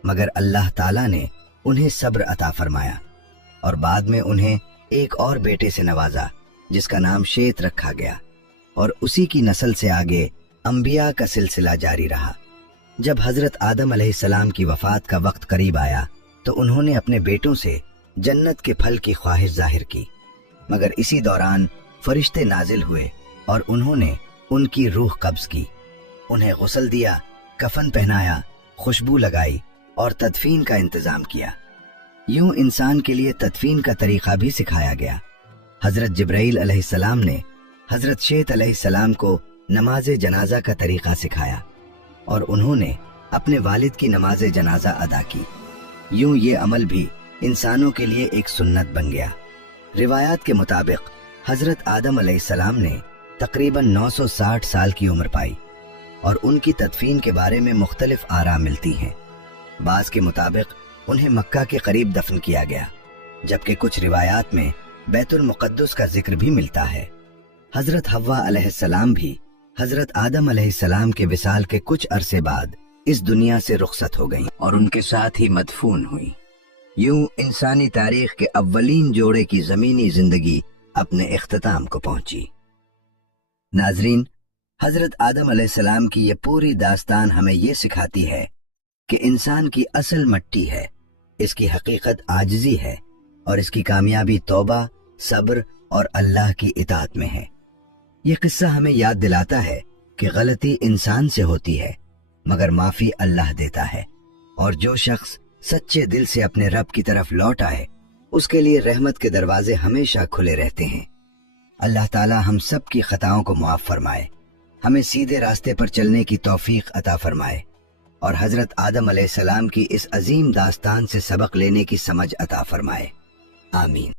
मगर अल्लाह ताला ने उन्हें सब्र अता फरमाया और बाद में उन्हें एक और बेटे से नवाजा जिसका नाम शेत रखा गया और उसी की नस्ल से आगे अंबिया का सिलसिला जारी रहा। जब हजरत आदम अलैहिस्सलाम की वफात का वक्त करीब आया तो उन्होंने अपने बेटों से जन्नत के फल की ख्वाहिश जाहिर की, मगर इसी दौरान फरिश्ते नाजिल हुए और उन्होंने उनकी रूह कब्ज की। उन्हें गुस्ल दिया, कफन पहनाया, खुशबू लगाई और तदफीन का इंतजाम किया। यूं इंसान के लिए तदफीन का तरीका भी सिखाया गया। हजरत जिब्राइल अलैहिस्सलाम ने हजरत शेत अलैहिस्सलाम को नमाज जनाजा का तरीका सिखाया और उन्होंने अपने वालिद की नमाज जनाजा अदा की। यूं ये अमल भी इंसानों के लिए एक सुन्नत बन गया। रिवायात के मुताबिक हजरत आदम अलैहिस्सलाम ने तकरीबन 960 साल की उम्र पाई और उनकी तदफीन के बारे में मुख्तलिफ आरा मिलती हैं। बाज़ के मुताबिक उन्हें मक्का के करीब दफन किया गया, जबकि कुछ रिवायात में बैतुल मुक़द्दस का जिक्र भी मिलता है। हजरत हव्वा अलैहिस्सलाम भी हजरत आदम अलैहिस्सलाम के विसाल के कुछ अरसे बाद इस दुनिया से रुखसत हो गईं और उनके साथ ही मदफून हुई। यूं इंसानी तारीख के अव्वलीन जोड़े की जमीनी जिंदगी अपने इख्तिताम को पहुंची। नाजरीन, हजरत आदम अलैहिस्सलाम की ये पूरी दास्तान हमें ये सिखाती है कि इंसान की असल मट्टी है, इसकी हकीकत आजिज़ी है और इसकी कामयाबी तौबा, सब्र और अल्लाह की इताअत में है। ये किस्सा हमें याद दिलाता है कि गलती इंसान से होती है, मगर माफी अल्लाह देता है। اور جو شخص سچے دل سے اپنے رب کی طرف لوٹ آئے اس کے لیے رحمت کے دروازے ہمیشہ کھلے رہتے ہیں۔ اللہ تعالی ہم سب کی خطاؤں کو معاف فرمائے، ہمیں سیدھے راستے پر چلنے کی توفیق عطا فرمائے، اور حضرت آدم علیہ السلام کی اس عظیم داستان سے سبق لینے کی سمجھ عطا فرمائے، آمین۔